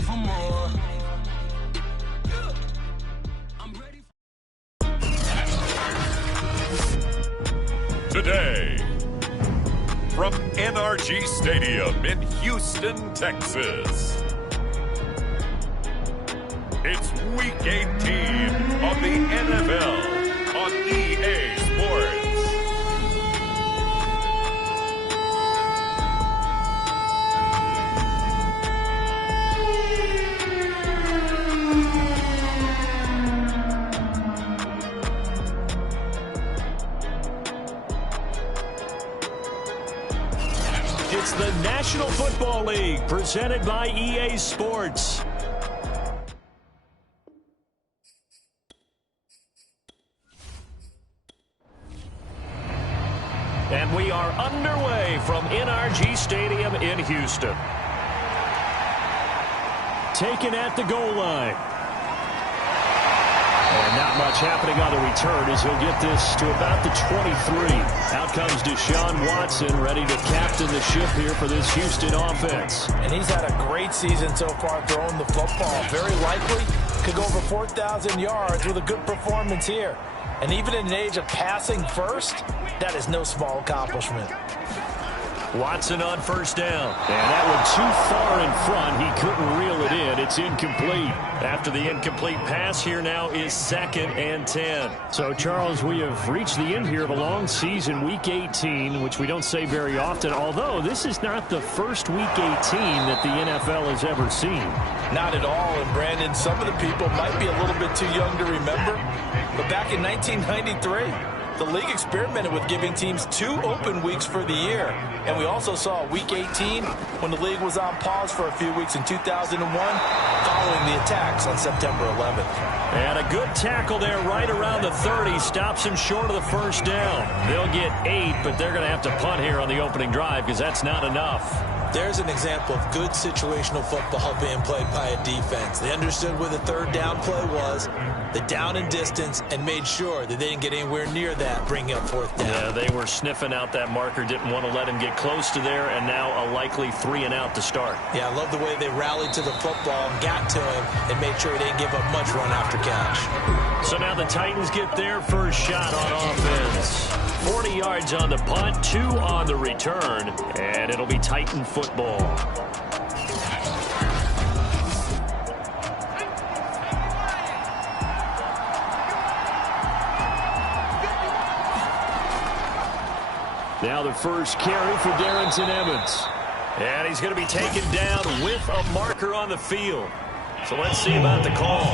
for more. Today, from NRG Stadium in Houston, Texas, it's Week 18 of the NFL on EA Sports. It's the National Football League, presented by EA Sports. And we are underway from NRG Stadium in Houston. Taken at the goal line. And not much happening on the return as he'll get this to about the 23. Out comes Deshaun Watson, ready to captain the ship here for this Houston offense. And he's had a great season so far throwing the football. Very likely could go over 4,000 yards with a good performance here. And even in an age of passing first, that is no small accomplishment. Watson on first down. And that one too far in front. He couldn't reel it in. It's incomplete. After the incomplete pass, here now is 2nd and 10. So, Charles, we have reached the end here of a long season, Week 18, which we don't say very often, although this is not the first Week 18 that the NFL has ever seen. Not at all. And, Brandon, some of the people might be a little bit too young to remember, but back in 1993, the league experimented with giving teams 2 open weeks for the year. And we also saw Week 18 when the league was on pause for a few weeks in 2001 following the attacks on September 11th. And a good tackle there right around the 30. Stops him short of the first down. They'll get 8, but they're going to have to punt here on the opening drive because that's not enough. There's an example of good situational football being played by a defense. They understood where the 3rd down play was, the down and distance, and made sure that they didn't get anywhere near that, bringing up 4th down. Yeah, they were sniffing out that marker, didn't want to let him get close to there, and now a likely 3 and out to start. Yeah, I love the way they rallied to the football and got to him and made sure he didn't give up much run after catch. So now the Titans get their first shot on offense. 40 yards on the punt, 2 on the return, and it'll be Titan football. Now the first carry for Darrington Evans. And he's going to be taken down with a marker on the field. So let's see about the call.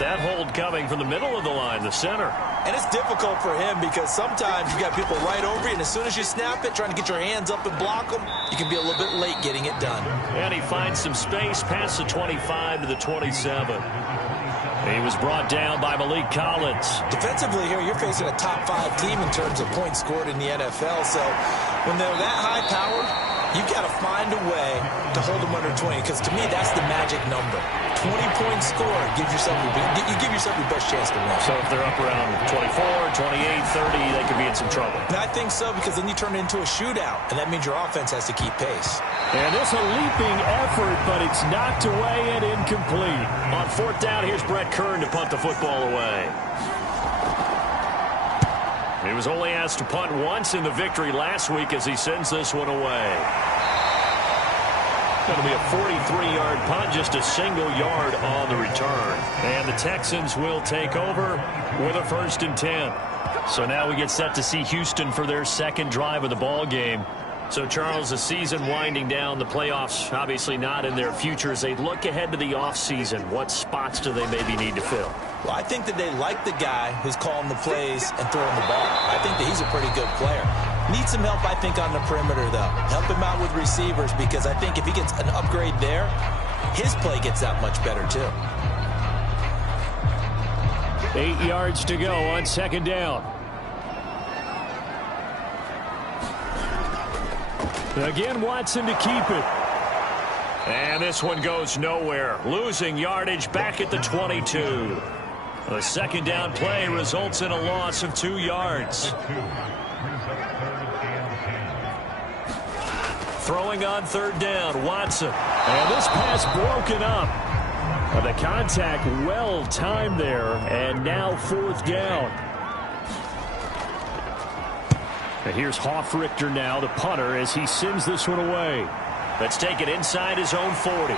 That hold coming from the middle of the line, the center. And it's difficult for him because sometimes you got people right over you, and as soon as you snap it, trying to get your hands up and block them, you can be a little bit late getting it done. And he finds some space past the 25 to the 27. He was brought down by Malik Collins. Defensively here, you're facing a top 5 team in terms of points scored in the NFL, so when they're that high-powered, you've got to find a way to hold them under 20, because to me, that's the magic number. 20 points scored, you give yourself your best chance to win. So if they're up around 24, 28, 30, they could be in some trouble. And I think so, because then you turn it into a shootout, and that means your offense has to keep pace. And this a leaping effort, but it's knocked away and incomplete. On 4th down, here's Brett Kern to punt the football away. He was only asked to punt once in the victory last week as he sends this one away. Going to be a 43-yard punt, just a single yard on the return. And the Texans will take over with a 1st and 10. So now we get set to see Houston for their 2nd drive of the ball game. So, Charles, the season winding down, the playoffs obviously not in their future. As they look ahead to the offseason, what spots do they maybe need to fill? Well, I think that they like the guy who's calling the plays and throwing the ball. I think that he's a pretty good player. Needs some help, I think, on the perimeter, though. Help him out with receivers, because I think if he gets an upgrade there, his play gets that much better, too. 8 yards to go on 2nd down. Again, Watson to keep it. And this one goes nowhere. Losing yardage back at the 22. The 2nd down play results in a loss of 2 yards. Throwing on third down, Watson. And this pass broken up. The contact well timed there, and now fourth down. And here's Hoffrichter now, the punter, as he sends this one away. Let's take it inside his own 40.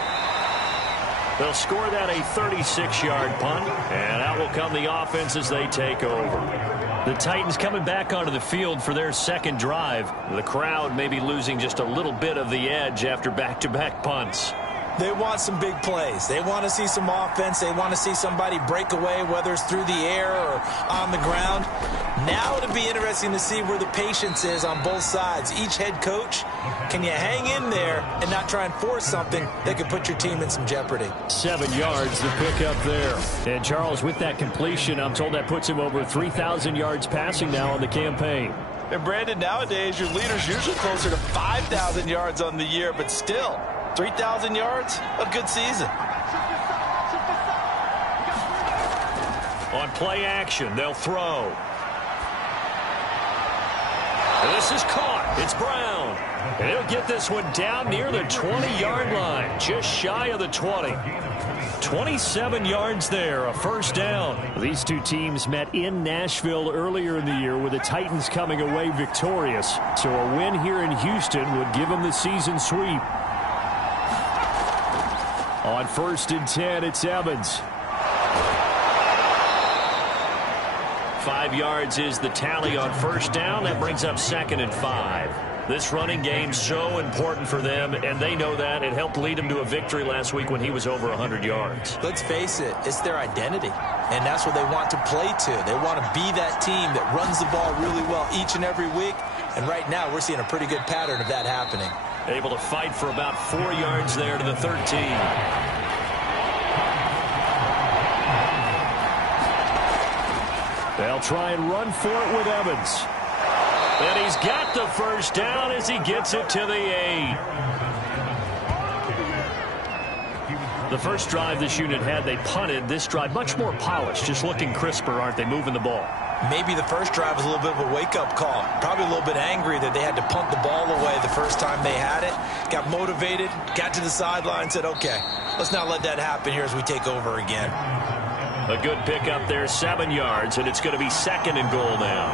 They'll score that a 36-yard punt, and out will come the offense as they take over. The Titans coming back onto the field for their second drive. The crowd may be losing just a little bit of the edge after back-to-back punts. They want some big plays. They want to see some offense. They want to see somebody break away, whether it's through the air or on the ground. Now it'll be interesting to see where the patience is on both sides. Each head coach, can you hang in there and not try and force something that could put your team in some jeopardy? 7 yards to pick up there. And Charles, with that completion, I'm told that puts him over 3,000 yards passing now on the campaign. And Brandon, nowadays your leader's usually closer to 5,000 yards on the year, but still, 3,000 yards, a good season. On play action, they'll throw. This is caught. It's Brown. And he'll get this one down near the 20-yard line, just shy of the 20. 27 yards there, a first down. These two teams met in Nashville earlier in the year with the Titans coming away victorious. So a win here in Houston would give them the season sweep. On 1st and 10, it's Evans. 5 yards is the tally on first down. That brings up 2nd and 5. This running game's so important for them, and they know that. It helped lead them to a victory last week when he was over 100 yards. Let's face it, it's their identity, and that's what they want to play to. They want to be that team that runs the ball really well each and every week, and right now we're seeing a pretty good pattern of that happening. Able to fight for about 4 yards there to the 13. They'll try and run for it with Evans. And he's got the first down as he gets it to the 8. The first drive this unit had, they punted. This drive, much more polished, just looking crisper, aren't they, moving the ball? Maybe the first drive was a little bit of a wake-up call. Probably a little bit angry that they had to punt the ball away the first time they had it. Got motivated, got to the sideline, said, okay, let's not let that happen here as we take over again. A good pickup there, 7 yards, and it's going to be 2nd and goal now.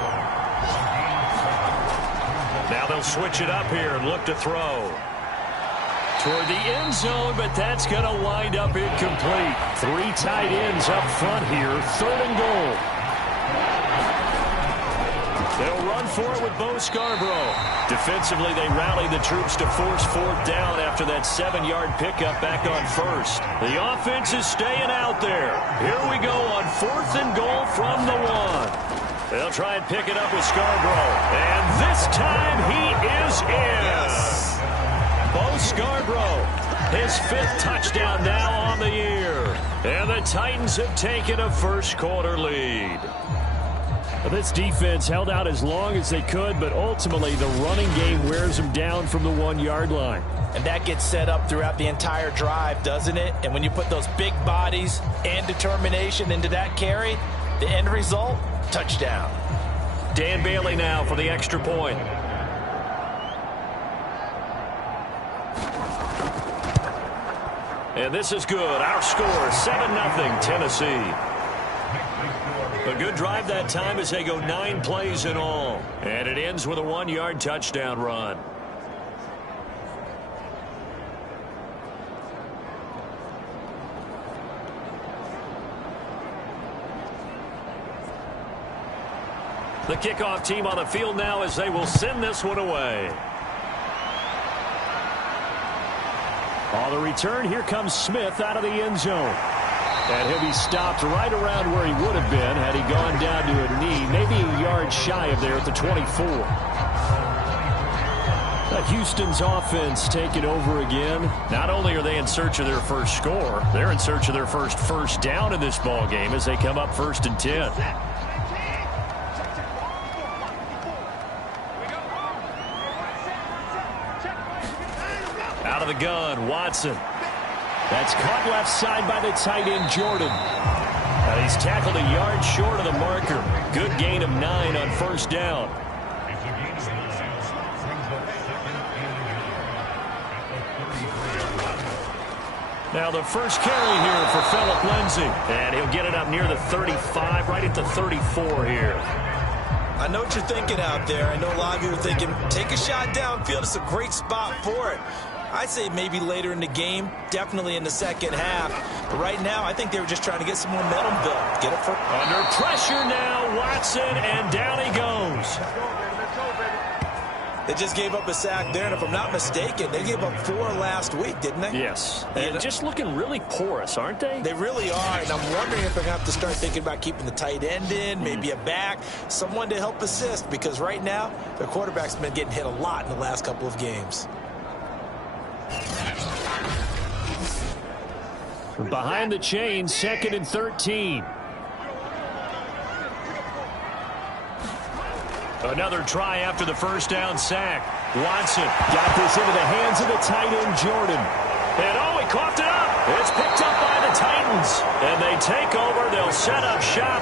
Now they'll switch it up here and look to throw. Toward the end zone, but that's going to wind up incomplete. 3 tight ends up front here, 3rd and goal. They'll run for it with Bo Scarborough. Defensively, they rally the troops to force 4th down after that 7-yard pickup back on 1st. The offense is staying out there. Here we go on 4th and goal from the 1. They'll try and pick it up with Scarborough. And this time he is in. Yes. Bo Scarborough, his 5th touchdown now on the year. And the Titans have taken a first-quarter lead. This defense held out as long as they could, but ultimately the running game wears them down from the 1-yard line. And that gets set up throughout the entire drive, doesn't it? And when you put those big bodies and determination into that carry, the end result, touchdown. Dan Bailey now for the extra point. And this is good. Our score, 7-0 Tennessee. A good drive that time as they go 9 plays in all. And it ends with a 1-yard touchdown run. The kickoff team on the field now as they will send this one away. On the return, here comes Smith out of the end zone. And he'll be stopped right around where he would have been had he gone down to a knee, maybe a yard shy of there at the 24. Houston's offense taking over again. Not only are they in search of their first score, they're in search of their first down in this ball game as they come up 1st and 10. Out of the gun, Watson. That's caught left side by the tight end, Jordan. And he's tackled a yard short of the marker. Good gain of 9 on 1st down. Now the first carry here for Phillip Lindsay. And he'll get it up near the 35, right into 34 here. I know what you're thinking out there. I know a lot of you are thinking, take a shot downfield. It's a great spot for it. I'd say maybe later in the game, definitely in the second half. But right now, I think they were just trying to get some momentum built. Get it for under pressure now, Watson, and down he goes. They just gave up a sack there, and if I'm not mistaken, they gave up 4 last week, didn't they? Yes. And just looking really porous, aren't they? They really are, and I'm wondering if they're going to have to start thinking about keeping the tight end in, maybe a back, someone to help assist, because right now, their quarterback's been getting hit a lot in the last couple of games. Behind the chains, 2nd and 13. Another try after the first down sack. Watson got this into the hands of the tight end, Jordan. And he coughed it up. It's picked up by the Titans. And they take over. They'll set up shop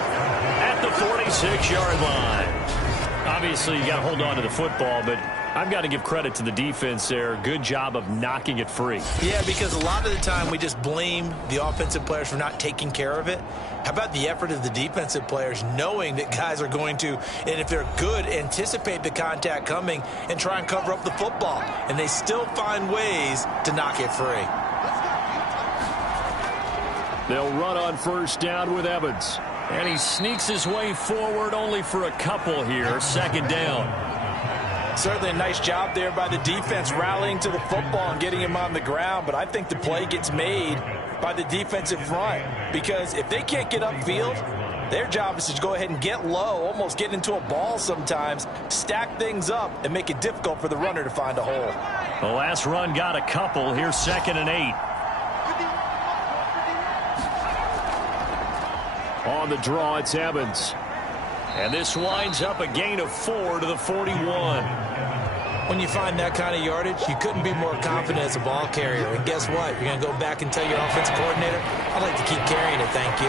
at the 46-yard line. Obviously, you got to hold on to the football, but I've got to give credit to the defense there. Good job of knocking it free. Yeah, because a lot of the time we just blame the offensive players for not taking care of it. How about the effort of the defensive players knowing that guys are going to, and if they're good, anticipate the contact coming and try and cover up the football. And they still find ways to knock it free. They'll run on first down with Evans. And he sneaks his way forward only for a couple here. 2nd down. Certainly a nice job there by the defense rallying to the football and getting him on the ground. But I think the play gets made by the defensive front. Because if they can't get upfield, their job is to go ahead and get low, almost get into a ball sometimes, stack things up, and make it difficult for the runner to find a hole. The last run got a couple. Here's 2nd and 8. On the draw, it's Evans. And this winds up a gain of 4 to the 41. When you find that kind of yardage, you couldn't be more confident as a ball carrier. And guess what? You're going to go back and tell your offensive coordinator, I'd like to keep carrying it, thank you.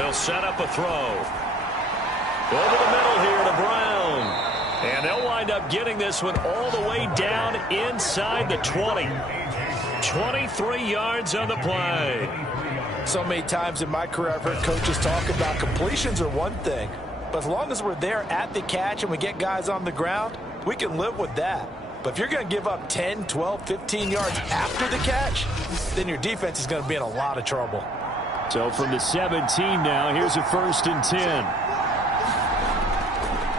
They'll set up a throw. Over the middle here to Brown. And they'll wind up getting this one all the way down inside the 20. 23 yards on the play. So many times in my career I've heard coaches talk about completions are one thing, but as long as we're there at the catch and we get guys on the ground, we can live with that. But if you're going to give up 10, 12, 15 yards after the catch, then your defense is going to be in a lot of trouble. So from the 17 now, here's a 1st and 10.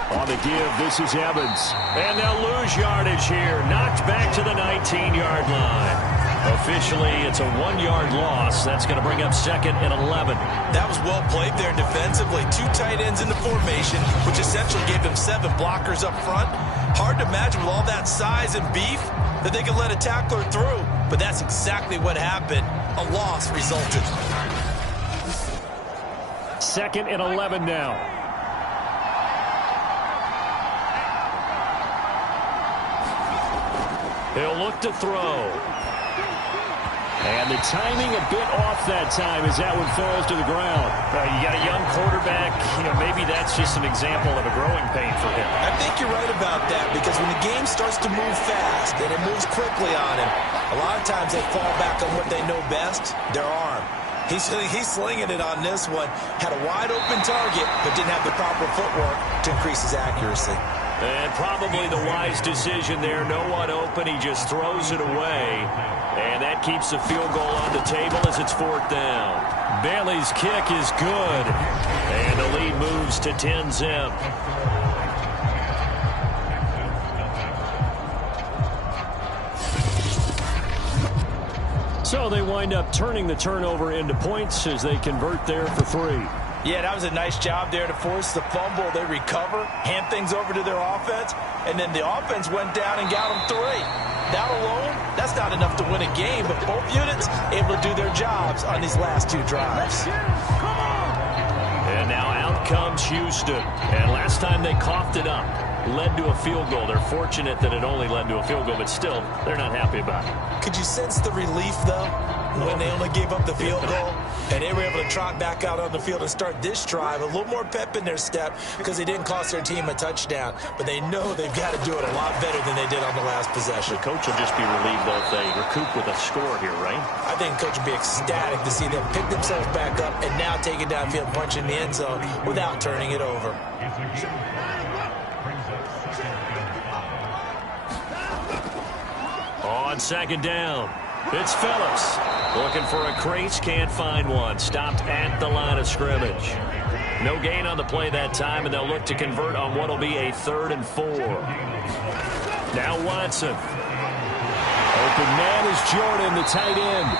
On the give, this is Evans. And they'll lose yardage here. Knocked back to the 19-yard line. Officially, it's a 1-yard loss. That's going to bring up 2nd and 11. That was well played there defensively. 2 tight ends in the formation, which essentially gave them 7 blockers up front. Hard to imagine with all that size and beef that they could let a tackler through. But that's exactly what happened. A loss resulted. 2nd and 11 now. They'll look to throw. And the timing a bit off that time as that one falls to the ground. You got a young quarterback. Maybe that's just an example of a growing pain for him. I think you're right about that because when the game starts to move fast and it moves quickly on him, a lot of times they fall back on what they know best, their arm. He's slinging it on this one. Had a wide open target, but didn't have the proper footwork to increase his accuracy. And probably the wise decision there. No one open. He just throws it away. And that keeps the field goal on the table as it's 4th down. Bailey's kick is good. And the lead moves to 10-zip. So they wind up turning the turnover into points as they convert there for 3. Yeah, that was a nice job there to force the fumble. They recover, hand things over to their offense, and then the offense went down and got them 3. That alone, that's not enough to win a game, but both units able to do their jobs on these last 2 drives. And now out comes Houston. And last time they coughed it up. led to a field goal. They're fortunate that it only led to a field goal, but still, they're not happy about it. Could you sense the relief, though, when they only gave up the field goal? And they were able to trot back out on the field and start this drive. A little more pep in their step because they didn't cost their team a touchdown. But they know they've got to do it a lot better than they did on the last possession. The coach will just be relieved, though, if they recoup with a score here, right? I think the coach will be ecstatic to see them pick themselves back up and now take it downfield, punch in the end zone without turning it over. On second down, it's Phillips. Looking for a crease, can't find one. Stopped at the line of scrimmage. No gain on the play that time, and they'll look to convert on what will be a 3rd and 4. Now Watson. Open man is Jordan, the tight end.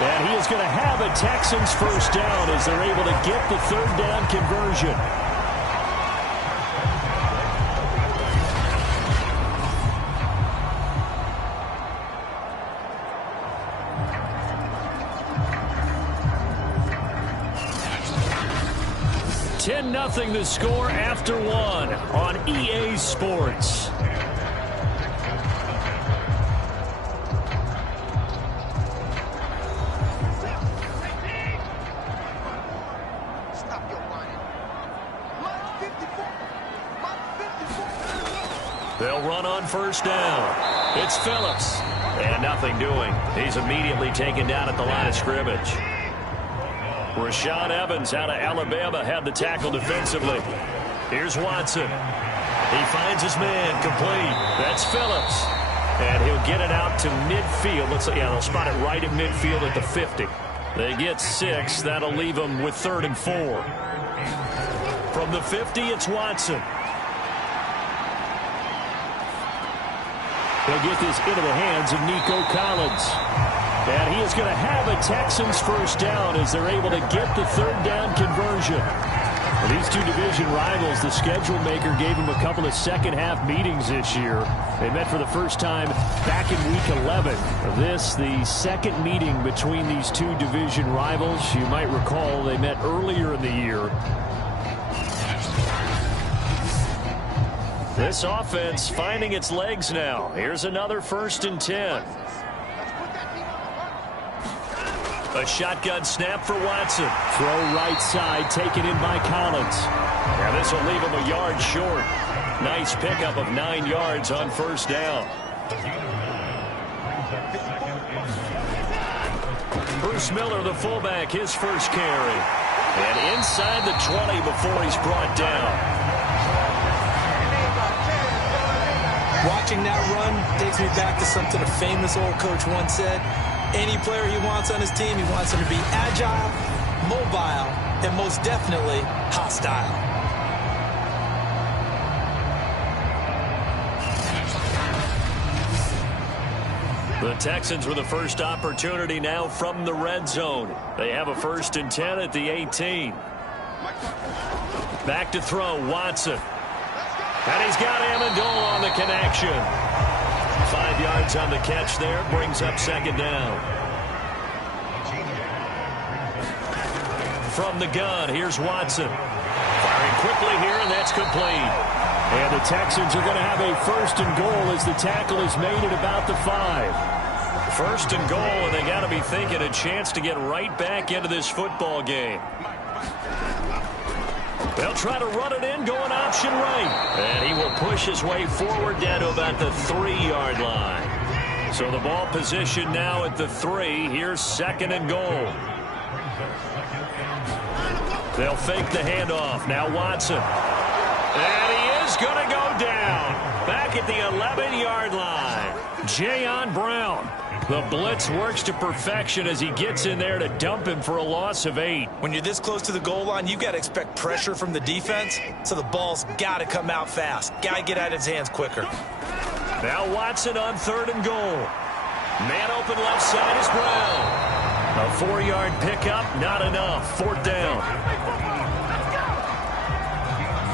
And he is going to have a Texans first down as they're able to get the 3rd down conversion. Nothing the score after 1 on EA Sports. They'll run on first down. It's Phillips. And nothing doing. He's immediately taken down at the line of scrimmage. Rashaan Evans out of Alabama had the tackle defensively. Here's Watson. He finds his man complete. That's Phillips. And he'll get it out to midfield. Looks like, yeah, they'll spot it right at midfield at the 50. They get 6. That'll leave them with 3rd and 4. From the 50, it's Watson. They'll get this into the hands of Nico Collins. And he is going to have a Texans first down as they're able to get the 3rd down conversion. Well, these two division rivals, the schedule maker gave them a couple of second-half meetings this year. They met for the first time back in Week 11. This, the second meeting between these two division rivals. You might recall they met earlier in the year. This offense finding its legs now. Here's another 1st and 10. A shotgun snap for Watson. Throw right side, taken in by Collins. Now this will leave him a yard short. Nice pickup of 9 yards on first down. Bruce Miller, the fullback, his first carry. And inside the 20 before he's brought down. Watching that run takes me back to something a famous old coach once said. Any player he wants on his team, he wants him to be agile, mobile, and most definitely hostile. The Texans with the first opportunity now from the red zone. They have a 1st and 10 at the 18. Back to throw, Watson. And he's got Amendola on the connection. 5 yards on the catch there, brings up 2nd down. From the gun, here's Watson. Firing quickly here, and that's complete. And the Texans are going to have a 1st and goal as the tackle is made at about the 5. 1st and goal, and they got to be thinking a chance to get right back into this football game. They'll try to run it in, going option right. And he will push his way forward down to about the 3-yard line. So the ball position now at the 3. Here's 2nd and goal. They'll fake the handoff. Now Watson. And he is going to go down. Back at the 11-yard line. Jayon Brown. The blitz works to perfection as he gets in there to dump him for a loss of 8. When you're this close to the goal line, you've got to expect pressure from the defense, so the ball's got to come out fast. Got to get out of his hands quicker. Now Watson on 3rd and goal. Man open left side is Brown. A 4-yard pickup, not enough. 4th down.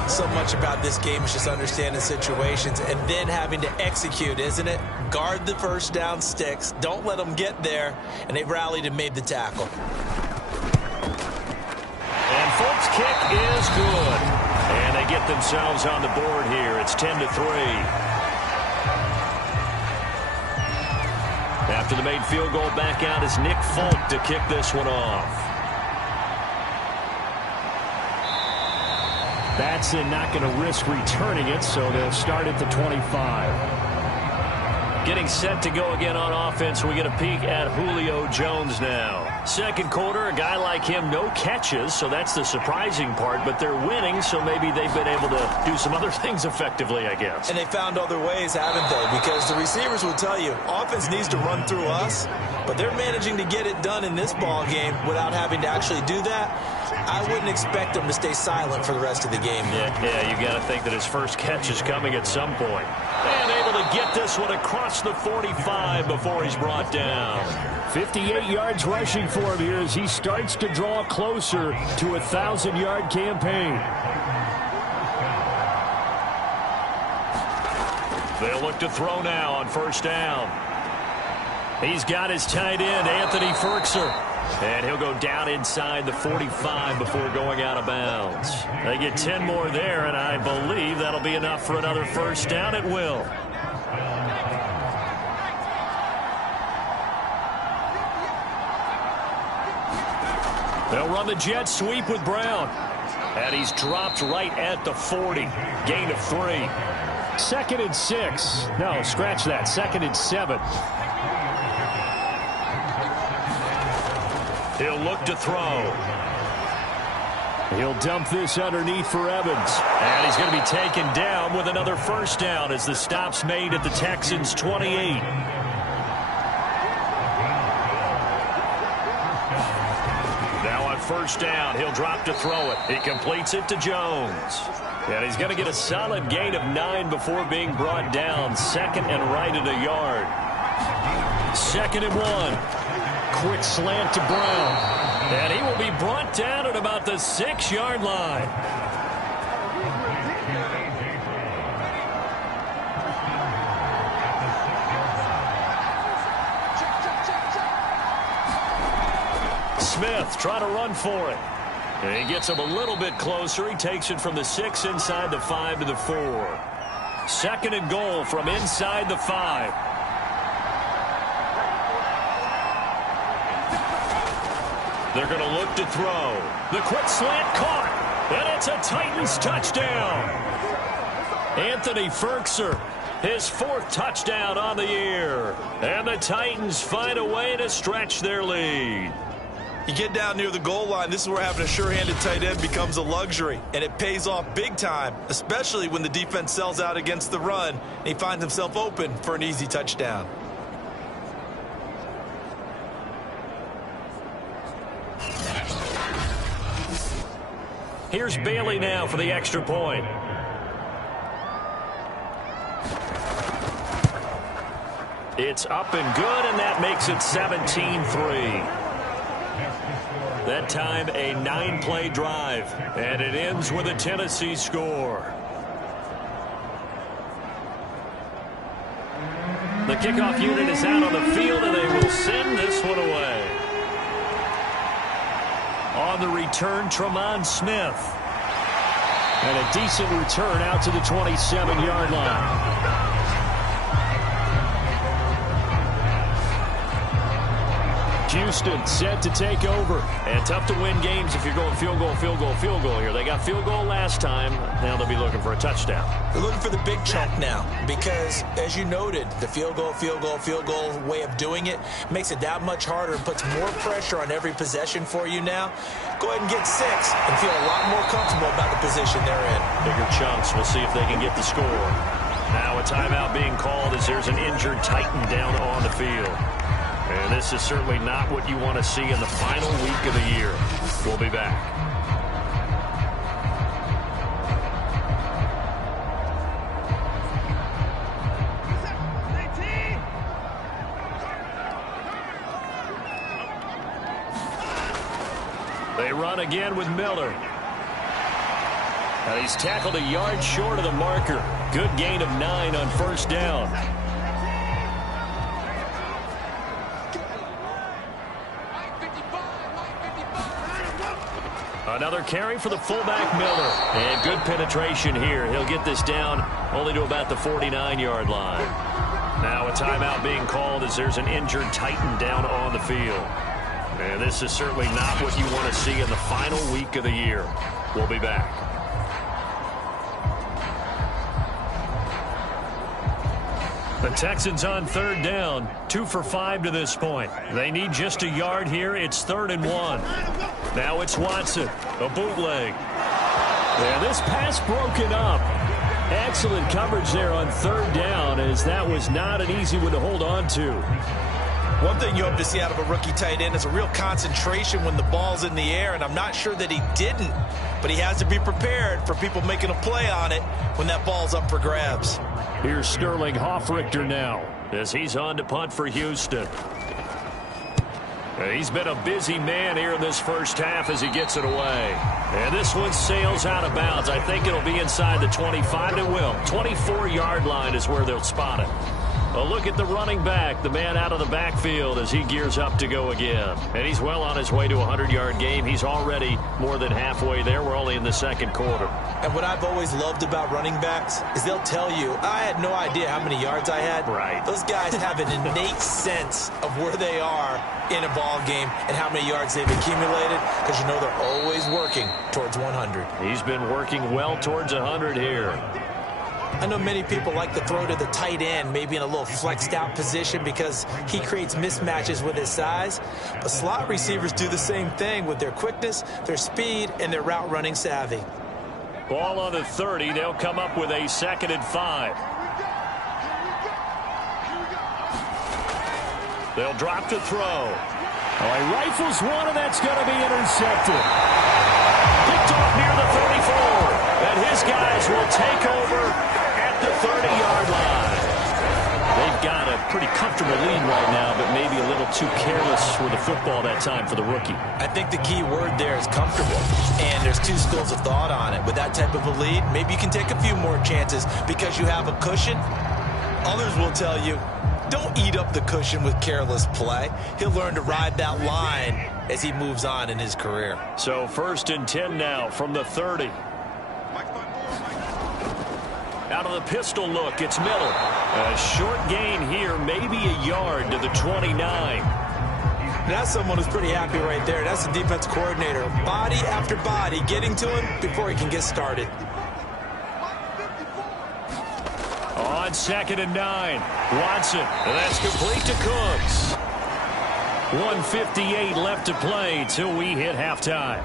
So much about this game is just understanding situations and then having to execute, isn't it? Guard the first down sticks. Don't let them get there. And they rallied and made the tackle. And Folks' kick is good. And they they get themselves on the board here. It's 10-3. After the made field goal, back out is Nick Folk to kick this one off. Batson not going to risk returning it, so they'll start at the 25. Getting set to go again on offense. We get a peek at Julio Jones now. Second quarter, a guy like him, no catches, so that's the surprising part. But they're winning, so maybe they've been able to do some other things effectively, I guess. And they found other ways, haven't they? Because the receivers will tell you, offense needs to run through us, but they're managing to get it done in this ball game without having to actually do that. I wouldn't expect them to stay silent for the rest of the game. Yeah, you got to think that his first catch is coming at some point. And able to get this one across the 45 before he's brought down. 58 yards rushing for him here as he starts to draw closer to a 1,000-yard campaign. They'll look to throw now on first down. He's got his tight end, Anthony Ferkser. And he'll go down inside the 45 before going out of bounds. They get 10 more there, and I believe that'll be enough for another first down. It will. They'll run the jet sweep with Brown. And he's dropped right at the 40. Gain of 3. 2nd and 6. No, scratch that. 2nd and 7. He'll look to throw. He'll dump this underneath for Evans. And he's going to be taken down with another first down as the stop's made at the Texans' 28. Now on first down, he'll drop to throw it. He completes it to Jones. And he's going to get a solid gain of 9 before being brought down. 2nd and right at a yard. 2nd and 1. Quick slant to Brown. And he will be brought down at about the 6-yard line. Smith trying to run for it. And he gets him a little bit closer. He takes it from the 6 inside the 5 to the 4. 2nd and goal from inside the 5. They're going to look to throw. The quick slant caught. And it's a Titans touchdown. Anthony Ferkser, his 4th touchdown on the year. And the Titans find a way to stretch their lead. You get down near the goal line, this is where having a sure-handed tight end becomes a luxury. And it pays off big time, especially when the defense sells out against the run. And he finds himself open for an easy touchdown. Here's Bailey now for the extra point. It's up and good, and that makes it 17-3. That time a 9-play drive, and it ends with a Tennessee score. The kickoff unit is out on the field, and they will send this one away. On the return, Tremont Smith. And a decent return out to the 27-yard line. Houston set to take over. And tough to win games if you're going field goal, field goal, field goal here. They got field goal last time. Now they'll be looking for a touchdown. They're looking for the big chunk now because, as you noted, the field goal way of doing it makes it that much harder and puts more pressure on every possession for you now. Go ahead and get 6 and feel a lot more comfortable about the position they're in. Bigger chunks. We'll see if they can get the score. Now a timeout being called as there's an injured Titan down on the field. And this is certainly not what you want to see in the final week of the year. We'll be back. They run again with Miller. And he's tackled a yard short of the marker. Good gain of 9 on first down. Another carry for the fullback, Miller. And good penetration here. He'll get this down only to about the 49-yard line. Now a timeout being called as there's an injured Titan down on the field. And this is certainly not what you want to see in the final week of the year. We'll be back. The Texans on third down, 2 for 5 to this point. They need just a yard here. It's 3rd and 1. Now it's Watson, a bootleg. Yeah, this pass broken up. Excellent coverage there on third down, as that was not an easy one to hold on to. One thing you hope to see out of a rookie tight end is a real concentration when the ball's in the air, and I'm not sure that he didn't, but he has to be prepared for people making a play on it when that ball's up for grabs. Here's Sterling Hoffrichter now, as he's on to punt for Houston. He's been a busy man here in this first half as he gets it away. And this one sails out of bounds. I think it'll be inside the 25. It will. 24-yard line is where they'll spot it. A look at the running back, the man out of the backfield as he gears up to go again. And he's well on his way to a 100-yard game. He's already more than halfway there. We're only in the second quarter. And what I've always loved about running backs is they'll tell you, I had no idea how many yards I had. Right. Those guys have an innate sense of where they are in a ball game and how many yards they've accumulated, because you know they're always working towards 100. He's been working well towards 100 here. I know many people like to throw to the tight end, maybe in a little flexed out position because he creates mismatches with his size. But slot receivers do the same thing with their quickness, their speed, and their route running savvy. Ball on the 30. They'll come up with a 2nd and 5. They'll drop to throw. Oh, he rifles one, and that's going to be intercepted. Picked off near the 34. And his guys will take over at the 30-yard line. They've got a pretty comfortable lead right now, but maybe a little too careless with the football that time for the rookie. I think the key word there is comfortable, and there's two schools of thought on it. With that type of a lead, maybe you can take a few more chances because you have a cushion. Others will tell you, don't eat up the cushion with careless play. He'll learn to ride that line as he moves on in his career. So 1st and 10 now from the 30. Out of the pistol look, it's Miller. A short gain here, maybe a yard to the 29. That's someone who's pretty happy right there. That's the defense coordinator. Body after body getting to him before he can get started. On 2nd and 9, Watson, and that's complete to Cooks. 1:58 left to play till we hit halftime.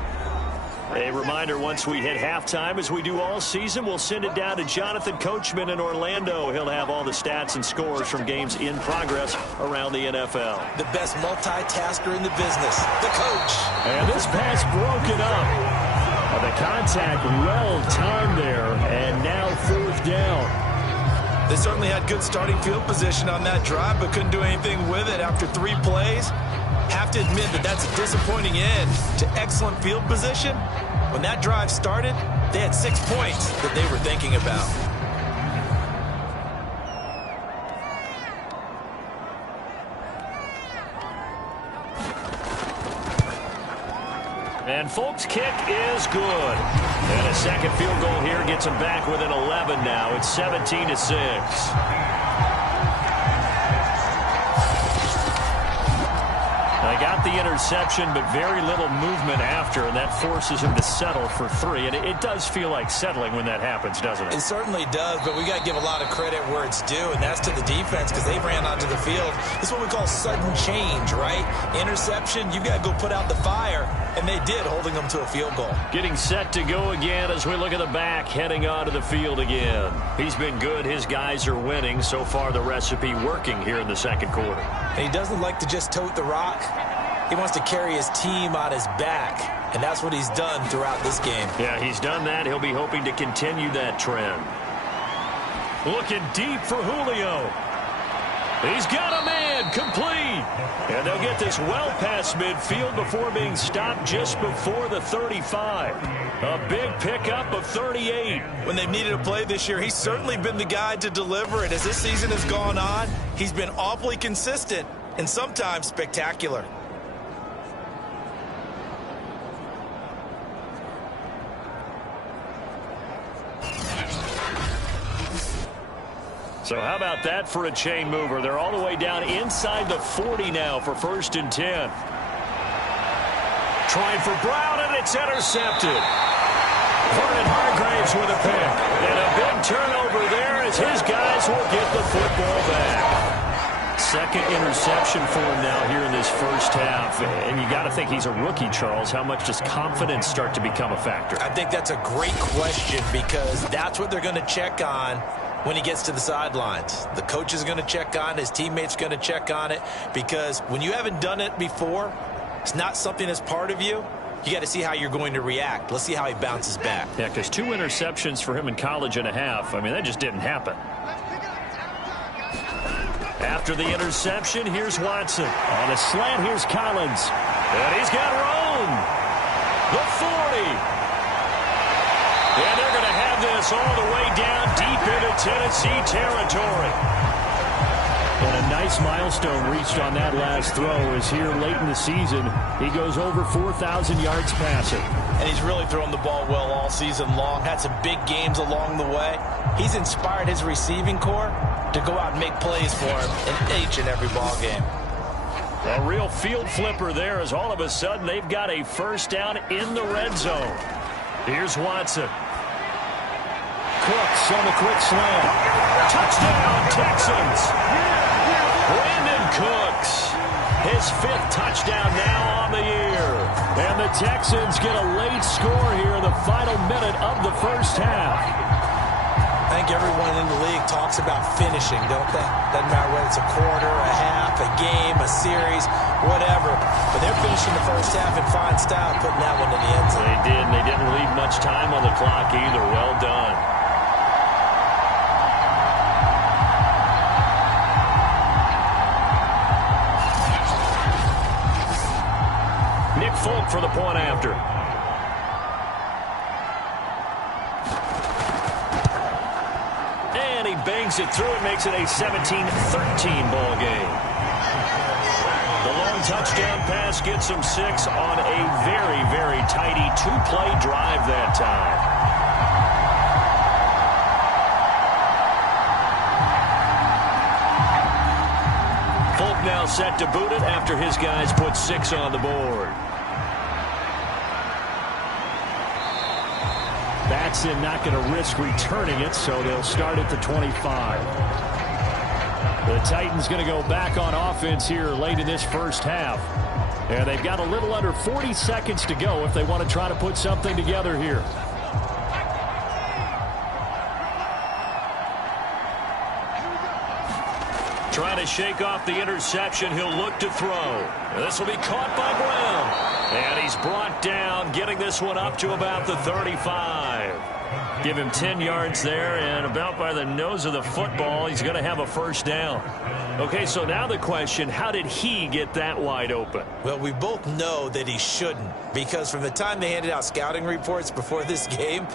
A reminder, once we hit halftime, as we do all season, we'll send it down to Jonathan Coachman in Orlando. He'll have all the stats and scores from games in progress around the NFL. The best multitasker in the business, the coach. And this pass broken up. The contact well timed there, and now 4th down. They certainly had good starting field position on that drive, but couldn't do anything with it after 3 plays. Have to admit that that's a disappointing end to excellent field position. When that drive started, they had 6 points that they were thinking about. And Folk's kick is good. And a second field goal here gets them back within 11 now. It's 17-6. They got the interception, but very little movement after, and that forces him to settle for 3. And it does feel like settling when that happens, doesn't it? It certainly does, but we got to give a lot of credit where it's due, and that's to the defense because they ran onto the field. This is what we call sudden change, right? Interception, you got to go put out the fire, and they did, holding them to a field goal. Getting set to go again as we look at the back, heading onto the field again. He's been good. His guys are winning. So far, the recipe working here in the second quarter. And he doesn't like to just tote the rock. He wants to carry his team on his back, and that's what he's done throughout this game. Yeah, he's done that. He'll be hoping to continue that trend. Looking deep for Julio. He's got a man, complete. And they'll get this well past midfield before being stopped just before the 35. A big pickup of 38. When they've needed a play this year, he's certainly been the guy to deliver it. As this season has gone on, he's been awfully consistent and sometimes spectacular. So how about that for a chain mover? They're all the way down inside the 40 now for 1st and 10. Trying for Brown, and it's intercepted. Vernon Hargraves with a pick. And a big turnover there as his guys will get the football back. Second interception for him now here in this first half. And you got to think he's a rookie, Charles. How much does confidence start to become a factor? I think that's a great question because that's what they're going to check on when he gets to the sidelines. The coach is going to check on it. His teammates going to check on it because when you haven't done it before, it's not something that's part of you. You got to see how you're going to react. Let's see how he bounces back. Yeah, because 2 interceptions for him in college and a half. I mean, that just didn't happen. After the interception, here's Watson. On a slant, here's Collins. And he's got Roan. The 40. And they're going to have this all the way down deep into Tennessee territory. And a nice milestone reached on that last throw is here late in the season. He goes over 4,000 yards passing. And he's really thrown the ball well all season long. Had some big games along the way. He's inspired his receiving corps to go out and make plays for him in each and every ball game. A real field flipper there as all of a sudden they've got a first down in the red zone. Here's Watson. Cooks on the quick slant. Touchdown, Texans. Brandon Cooks, his 5th touchdown now on the year. And the Texans get a late score here in the final minute of the first half. I think everyone in the league talks about finishing, don't they? Doesn't matter whether it's a quarter, a half, a game, a series, whatever. But they're finishing the first half in fine style, putting that one in the end zone. They did, and they didn't leave much time on the clock either. Well done. Nick Folk for the point after. And he bangs it through and makes it a 17-13 ball game. The long touchdown pass gets him 6 on a very, very tidy 2-play drive that time. Folk now set to boot it after his guys put 6 on the board. Batson not going to risk returning it, so they'll start at the 25. The Titans going to go back on offense here late in this first half. And they've got a little under 40 seconds to go if they want to try to put something together here. Trying to shake off the interception. He'll look to throw. And this will be caught by Brown. And he's brought down, getting this one up to about the 35. Give him 10 yards there, and about by the nose of the football, he's going to have a first down. Okay, so now the question, how did he get that wide open? Well, we both know that he shouldn't, because from the time they handed out scouting reports before this game,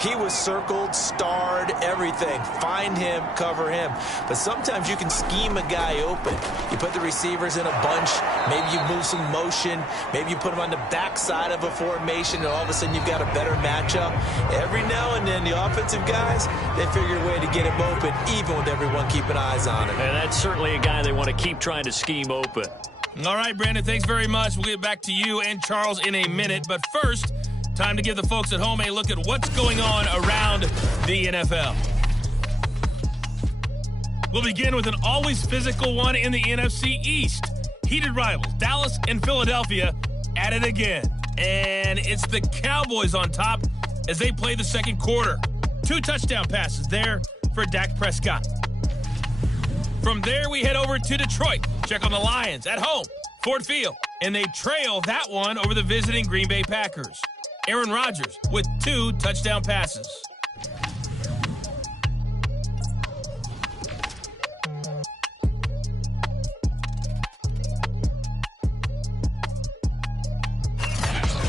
he was circled, starred, everything. Find him, cover him. But sometimes you can scheme a guy open. You put the receivers in a bunch. Maybe you move some motion. Maybe you put them on the backside of a formation, and all of a sudden you've got a better matchup. Every now and then, the offensive guys, they figure a way to get him open, even with everyone keeping eyes on him. And that's certainly a guy they want to keep trying to scheme open. All right, Brandon, thanks very much. We'll get back to you and Charles in a minute. But first, time to give the folks at home a look at what's going on around the NFL. We'll begin with an always physical one in the NFC East. Heated rivals, Dallas and Philadelphia, at it again. And it's the Cowboys on top as they play the second quarter. 2 touchdown passes there for Dak Prescott. From there, we head over to Detroit. Check on the Lions at home, Ford Field. And they trail that one over the visiting Green Bay Packers. Aaron Rodgers with 2 touchdown passes.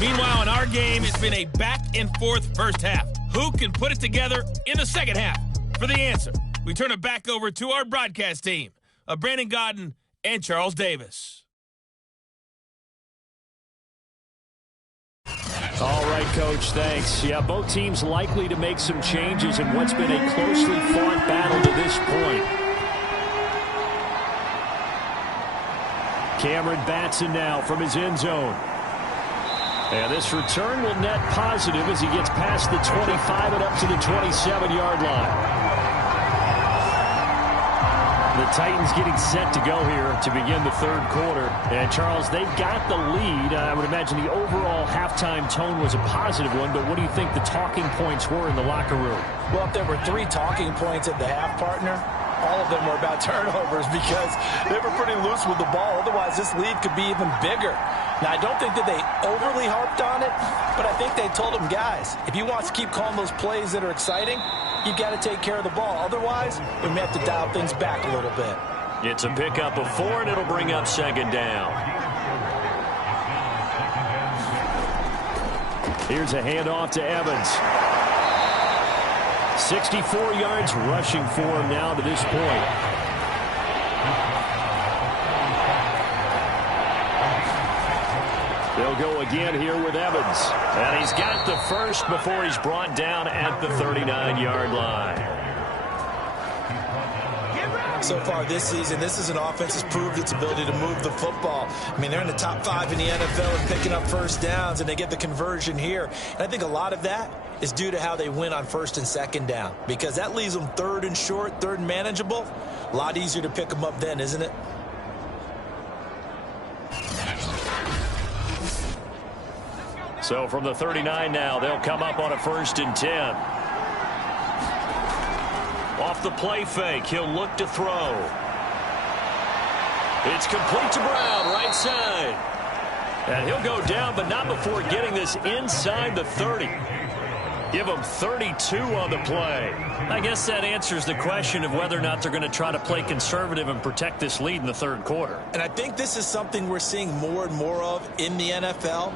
Meanwhile, in our game, it's been a back-and-forth first half. Who can put it together in the second half? For the answer, we turn it back over to our broadcast team of Brandon Gaudin and Charles Davis. All right, Coach, thanks. Yeah, both teams likely to make some changes in what's been a closely fought battle to this point. Cameron Batson now from his end zone. And this return will net positive as he gets past the 25 and up to the 27-yard line. The Titans getting set to go here to begin the third quarter. And, Charles, they've got the lead. I would imagine the overall halftime tone was a positive one, but what do you think the talking points were in the locker room? Well, if there were 3 talking points at the half, partner, all of them were about turnovers because they were pretty loose with the ball. Otherwise, this lead could be even bigger. Now, I don't think that they overly harped on it, but I think they told them, guys, if you want to keep calling those plays that are exciting, you've got to take care of the ball. Otherwise, we may have to dial things back a little bit. It's a pickup of 4, and it'll bring up second down. Here's a handoff to Evans. 64 yards rushing for him now to this point. They'll go again here with Evans. And he's got the first before he's brought down at the 39-yard line. So far this season, this is an offense that's proved its ability to move the football. I mean, they're in the top 5 in the NFL and picking up first downs, and they get the conversion here. And I think a lot of that is due to how they win on first and second down, because that leaves them third and short, third and manageable. A lot easier to pick them up then, isn't it? So from the 39 now, they'll come up on a 1st and 10. Off the play fake, he'll look to throw. It's complete to Brown, right side. And he'll go down, but not before getting this inside the 30. Give them 32 on the play. I guess that answers the question of whether or not they're going to try to play conservative and protect this lead in the third quarter. And I think this is something we're seeing more and more of in the NFL.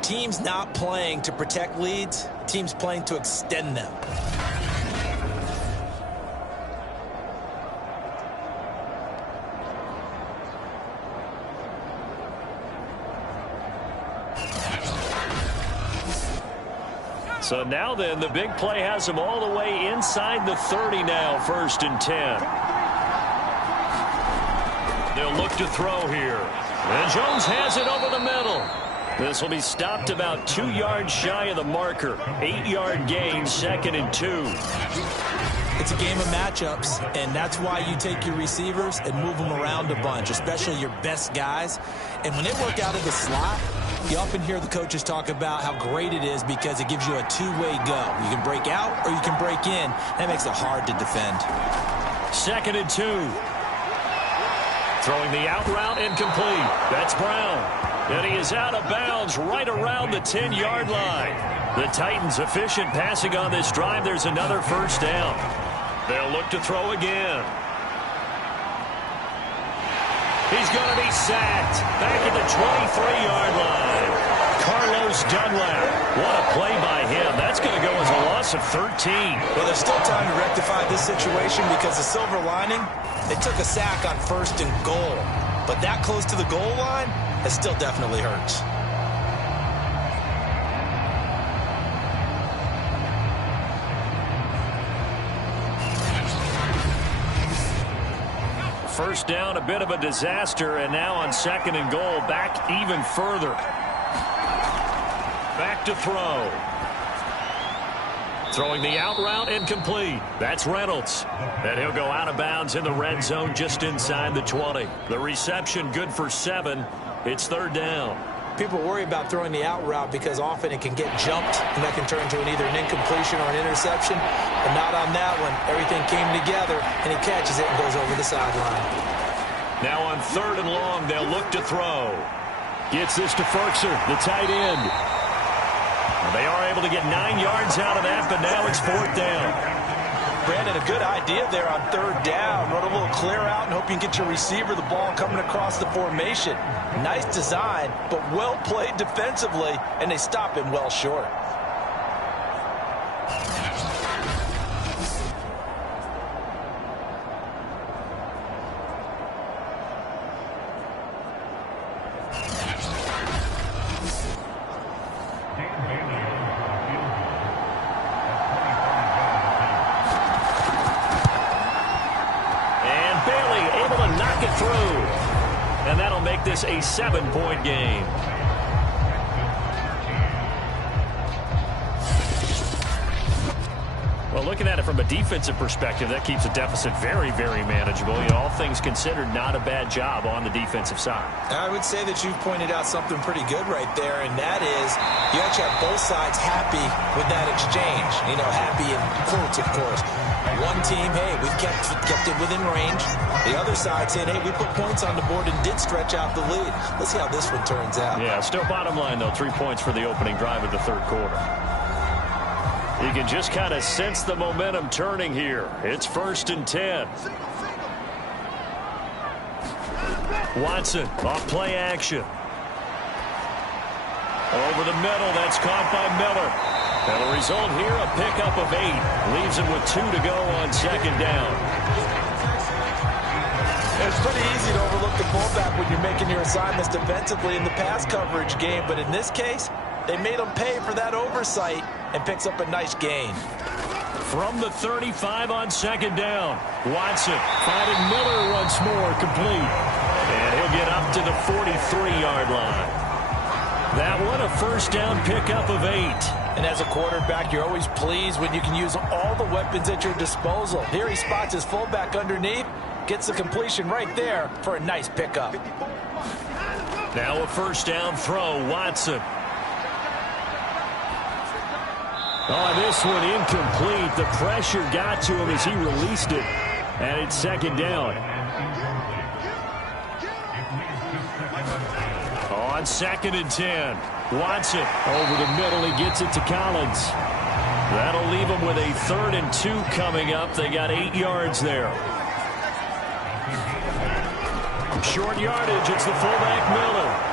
Teams not playing to protect leads, teams playing to extend them. So now then, the big play has them all the way inside the 30 now, 1st and 10. They'll look to throw here. And Jones has it over the middle. This will be stopped about 2 yards shy of the marker. 8-yard gain, 2nd and 2. It's a game of matchups, and that's why you take your receivers and move them around a bunch, especially your best guys. And when they work out of the slot, you often hear the coaches talk about how great it is because it gives you a two-way go. You can break out or you can break in. That makes it hard to defend. 2nd and 2. Throwing the out route incomplete. That's Brown. And he is out of bounds right around the 10-yard line. The Titans efficient passing on this drive. There's another 1st down. They'll look to throw again. He's going to be sacked back at the 23-yard line. Carlos Dunlap. What a play by him. That's going to go as a loss of 13. Well, there's still time to rectify this situation because the silver lining, they took a sack on 1st and goal. But that close to the goal line, it still definitely hurts. First down, a bit of a disaster, and now on 2nd and goal, back even further. Back to throw. Throwing the out route incomplete. That's Reynolds. And he'll go out of bounds in the red zone just inside the 20. The reception good for 7. It's 3rd down. People worry about throwing the out route because often it can get jumped, and that can turn into either an incompletion or an interception. But not on that one. Everything came together, and he catches it and goes over the sideline. Now on 3rd and long, they'll look to throw. Gets this to Ferkser, the tight end. They are able to get 9 yards out of that, but now it's 4th down. Brandon, a good idea there on 3rd down. Run a little clear out and hope you can get your receiver the ball coming across the formation. Nice design, but well played defensively, and they stop him well short. and that'll make this a 7-point game. Well, looking at it from a defensive perspective, that keeps the deficit very, very manageable. You know, all things considered, not a bad job on the defensive side. I would say that you've pointed out something pretty good right there, and that is you actually have both sides happy with that exchange. You know, happy in quotes, of course. One team, hey, we've kept it within range. The other side saying, hey, we put points on the board and did stretch out the lead. Let's see how this one turns out. Yeah, still bottom line, though, 3 points for the opening drive of the third quarter. You can just kind of sense the momentum turning here. It's 1st and 10. Watson off play action. Over the middle, that's caught by Miller. And the result here, a pickup of 8. Leaves him with 2 to go on 2nd down. It's pretty easy to overlook the fullback when you're making your assignments defensively in the pass coverage game. But in this case, they made him pay for that oversight and picks up a nice gain. From the 35 on 2nd down, Watson finding Miller once more, complete. And he'll get up to the 43-yard line. That one, a 1st down pickup of 8. And as a quarterback, you're always pleased when you can use all the weapons at your disposal. Here he spots his fullback underneath, gets the completion right there for a nice pickup. Now a 1st down throw, Watson. Oh, this one incomplete. The pressure got to him as he released it. And it's 2nd down. On 2nd and 10. Watson over the middle. He gets it to Collins. That'll leave him with a 3rd and 2 coming up. They got 8 yards there. Short yardage. It's the fullback Miller.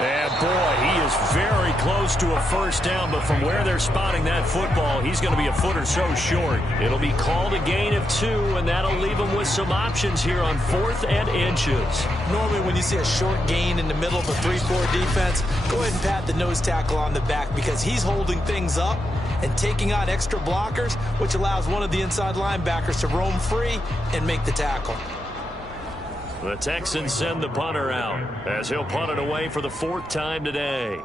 And boy, he is very close to a 1st down, but from where they're spotting that football, he's going to be a foot or so short. It'll be called a gain of 2, and that'll leave him with some options here on 4th and inches. Normally when you see a short gain in the middle of a 3-4 defense, go ahead and pat the nose tackle on the back because he's holding things up and taking on extra blockers, which allows one of the inside linebackers to roam free and make the tackle. The Texans send the punter out as he'll punt it away for the 4th time today.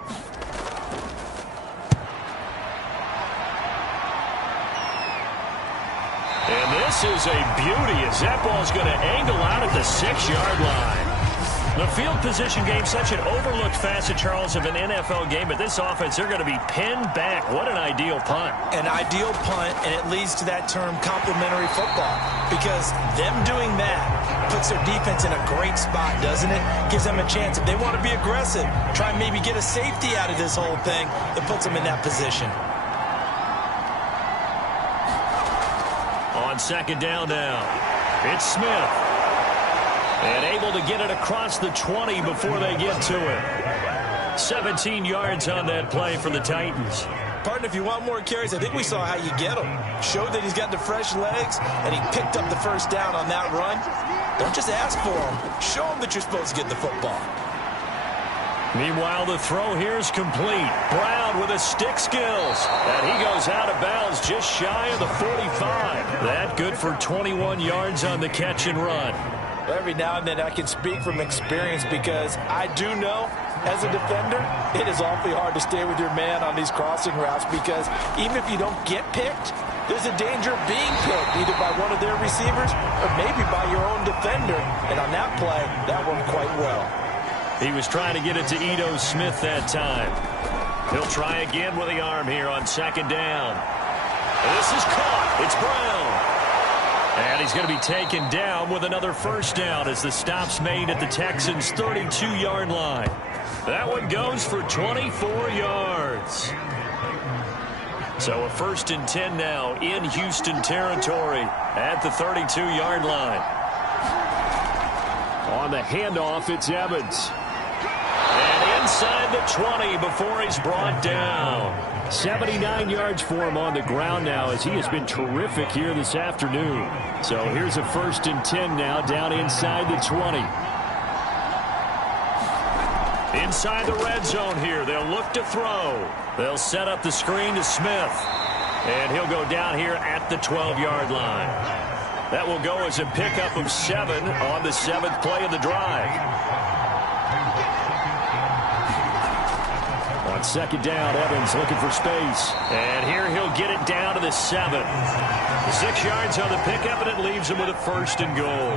And this is a beauty as that ball's going to angle out at the 6-yard line. The field position game, such an overlooked facet, Charles, of an NFL game, but this offense, they're going to be pinned back. What an ideal punt. An ideal punt, and it leads to that term complementary football, because them doing that puts their defense in a great spot, doesn't it? Gives them a chance. If they want to be aggressive, try and maybe get a safety out of this whole thing, that puts them in that position. On 2nd down now, it's Smith. And able to get it across the 20 before they get to it. 17 yards on that play for the Titans. Partner, if you want more carries, I think we saw how you get him. Showed that he's got the fresh legs, and he picked up the 1st down on that run. Don't just ask for him. Show him that you're supposed to get the football. Meanwhile, the throw here is complete. Brown with the stick skills. And he goes out of bounds just shy of the 45. That good for 21 yards on the catch and run. Every now and then I can speak from experience because I do know, as a defender, it is awfully hard to stay with your man on these crossing routes because even if you don't get picked, there's a danger of being picked either by one of their receivers or maybe by your own defender. And on that play, that worked quite well. He was trying to get it to Ito Smith that time. He'll try again with the arm here on 2nd down. This is caught. It's Brown. And he's going to be taken down with another 1st down as the stop's made at the Texans' 32-yard line. That one goes for 24 yards. So a 1st and 10 now in Houston territory at the 32-yard line. On the handoff, it's Evans. And inside the 20 before he's brought down. 79 yards for him on the ground now as he has been terrific here this afternoon. So here's a 1st and 10 now down inside the 20. Inside the red zone here. They'll look to throw. They'll set up the screen to Smith. And he'll go down here at the 12-yard line. That will go as a pickup of 7 on the 7th play of the drive. second down. Evans looking for space. And here he'll get it down to the 7. 6 yards on the pickup, and it leaves him with a 1st and goal.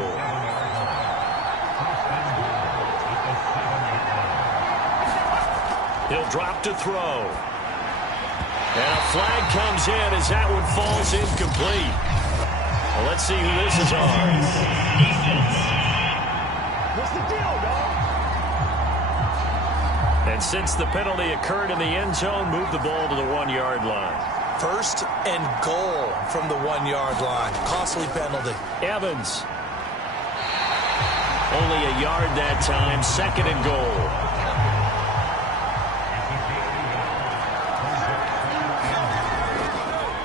He'll drop to throw. And a flag comes in as that one falls incomplete. Well, let's see who this is on. What's the deal, dog? And since the penalty occurred in the end zone, move the ball to the 1-yard line. 1st and goal from the 1-yard line. Costly penalty. Evans. Only a yard that time. 2nd and goal.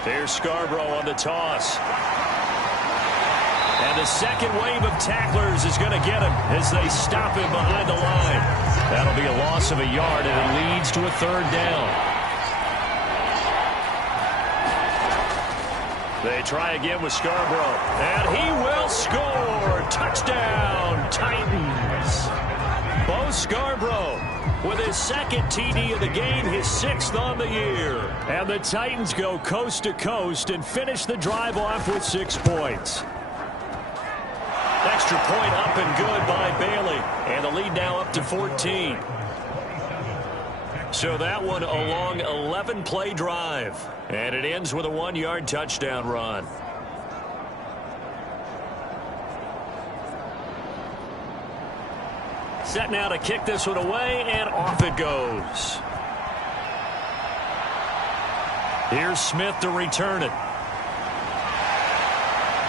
There's Scarborough on the toss. And the second wave of tacklers is going to get him as they stop him behind the line. That'll be a loss of a yard, and it leads to a 3rd down. They try again with Scarborough. And he will score. Touchdown, Titans. Bo Scarborough with his 2nd TD of the game, his 6th on the year. And the Titans go coast to coast and finish the drive off with 6 points. Extra point up and good by Bailey. And the lead now up to 14. So that one a long 11-play drive. And it ends with a 1-yard touchdown run. Set now to kick this one away, and off it goes. Here's Smith to return it.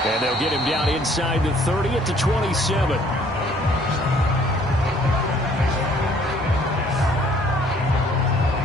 And they'll get him down inside the 30 at the 27.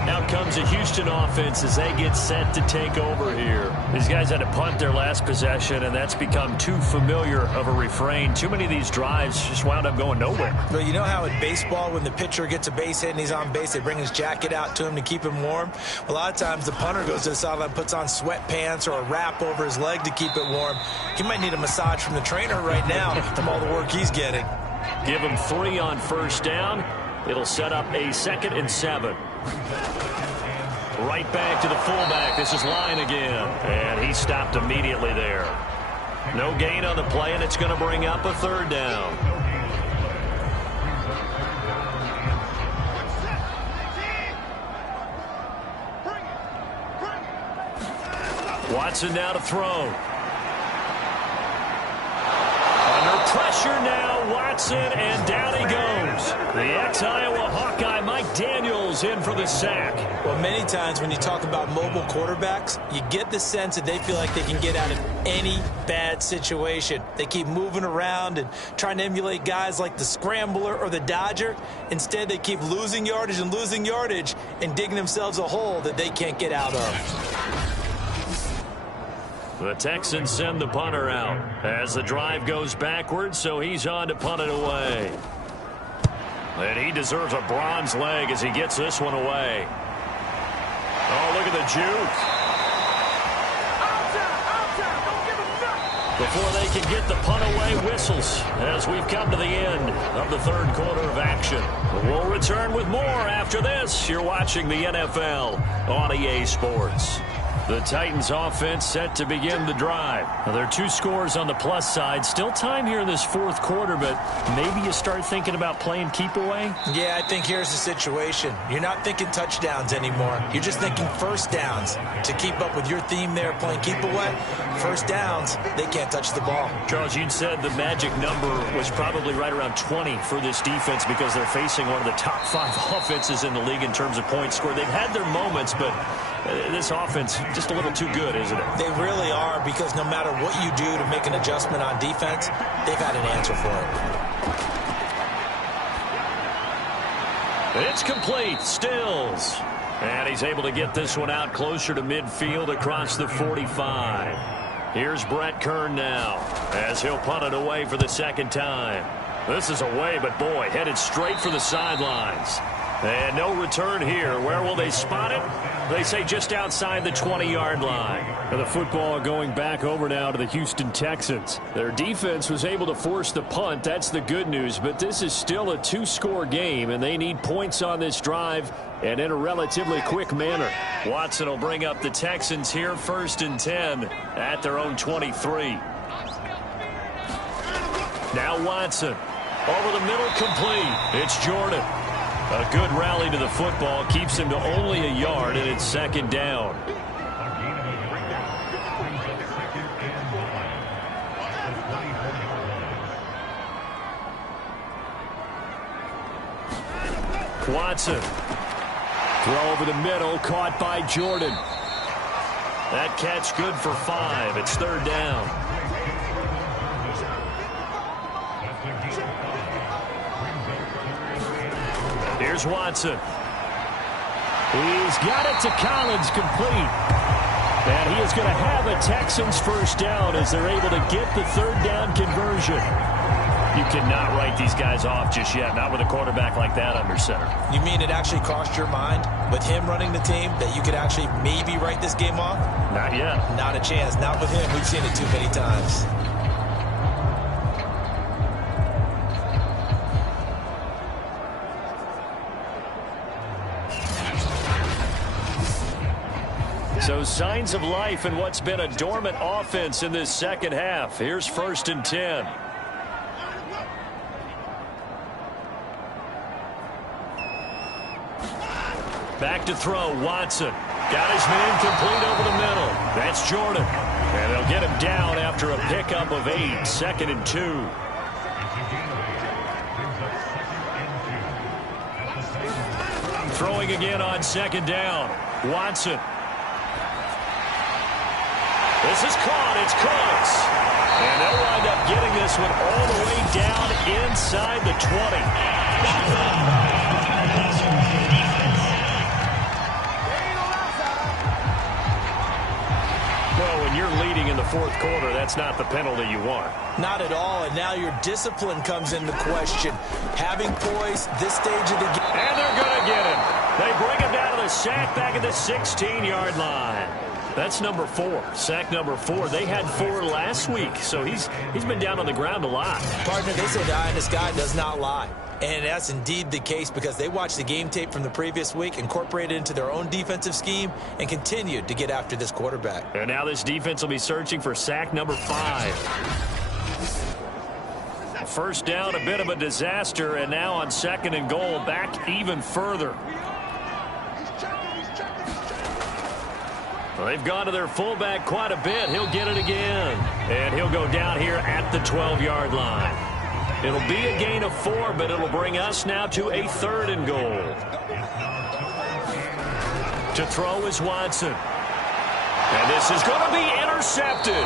Out comes a Houston offense as they get set to take over here. These guys had to punt their last possession, and that's become too familiar of a refrain. Too many of these drives just wound up going nowhere. Well, you know how in baseball, when the pitcher gets a base hit and he's on base, they bring his jacket out to him to keep him warm? A lot of times the punter goes to the sideline, puts on sweatpants or a wrap over his leg to keep it warm. He might need a massage from the trainer right now from all the work he's getting. Give him 3 on 1st down. It'll set up a 2nd and 7. Right back to the fullback. This is Line again. And he stopped immediately there. No gain on the play, and it's going to bring up a 3rd down. Watson now to throw. Under pressure now, Watson, and down he goes. The ex-Iowa Hawkeye Mike Daniels in for the sack. Well, many times when you talk about mobile quarterbacks, you get the sense that they feel like they can get out of any bad situation. They keep moving around and trying to emulate guys like the Scrambler or the Dodger. Instead, they keep losing yardage and digging themselves a hole that they can't get out of. The Texans send the punter out as the drive goes backwards, so he's on to punt it away. And he deserves a bronze leg as he gets this one away. Oh, look at the juke. Before they can get the punt away, whistles as we've come to the end of the 3rd quarter of action. We'll return with more after this. You're watching the NFL on EA Sports. The Titans offense set to begin the drive. Now, there are 2 scores on the plus side. Still time here in this 4th quarter, but maybe you start thinking about playing keep away? Yeah, I think here's the situation. You're not thinking touchdowns anymore. You're just thinking 1st downs. To keep up with your theme there, playing keep away, 1st downs, they can't touch the ball. Charles, you'd said the magic number was probably right around 20 for this defense because they're facing one of the top 5 offenses in the league in terms of points scored. They've had their moments, but this offense just a little too good, isn't it? They really are, because no matter what you do to make an adjustment on defense, they've had an answer for it. It's complete. Stills. And he's able to get this one out closer to midfield across the 45. Here's Brett Kern now as he'll punt it away for the 2nd time. This is away, but boy, headed straight for the sidelines. And no return here. Where will they spot it? They say just outside the 20-yard line. And the football going back over now to the Houston Texans. Their defense was able to force the punt. That's the good news. But this is still a two-score game, and they need points on this drive and in a relatively quick manner. Watson will bring up the Texans here, 1st and 10 at their own 23. Now Watson. Over the middle, complete. It's Jordan. A good rally to the football keeps him to only a yard, and it's 2nd down. Watson. Throw over the middle, caught by Jordan. That catch good for 5. It's 3rd down. Here's Watson. He's got it to Collins, complete. And he is going to have a Texans 1st down as they're able to get the 3rd down conversion. You cannot write these guys off just yet, not with a quarterback like that under center. You mean it actually crossed your mind with him running the team that you could actually maybe write this game off? Not yet. Not a chance. Not with him. We've seen it too many times. So signs of life in what's been a dormant offense in this 2nd half. Here's 1st and 10. Back to throw, Watson. Got his man complete over the middle. That's Jordan. And they'll get him down after a pickup of 8, 2nd and 2. Throwing again on 2nd down. Watson. This is caught. It's Cooks. And they'll wind up getting this one all the way down inside the 20. Well, when you're leading in the 4th quarter, that's not the penalty you want. Not at all, and now your discipline comes into question. Having poise this stage of the game. And they're going to get him. They bring him down to the sack back at the 16-yard line. That's number 4, sack number 4. They had 4 last week, so he's been down on the ground a lot. Partner, they say the eye in the sky does not lie. And that's indeed the case because they watched the game tape from the previous week, incorporated it into their own defensive scheme, and continued to get after this quarterback. And now this defense will be searching for sack number 5. 1st down, a bit of a disaster, and now on 2nd and goal, back even further. Well, they've gone to their fullback quite a bit. He'll get it again. And he'll go down here at the 12-yard line. It'll be a gain of 4, but it'll bring us now to a 3rd and goal. To throw is Watson. And this is going to be intercepted.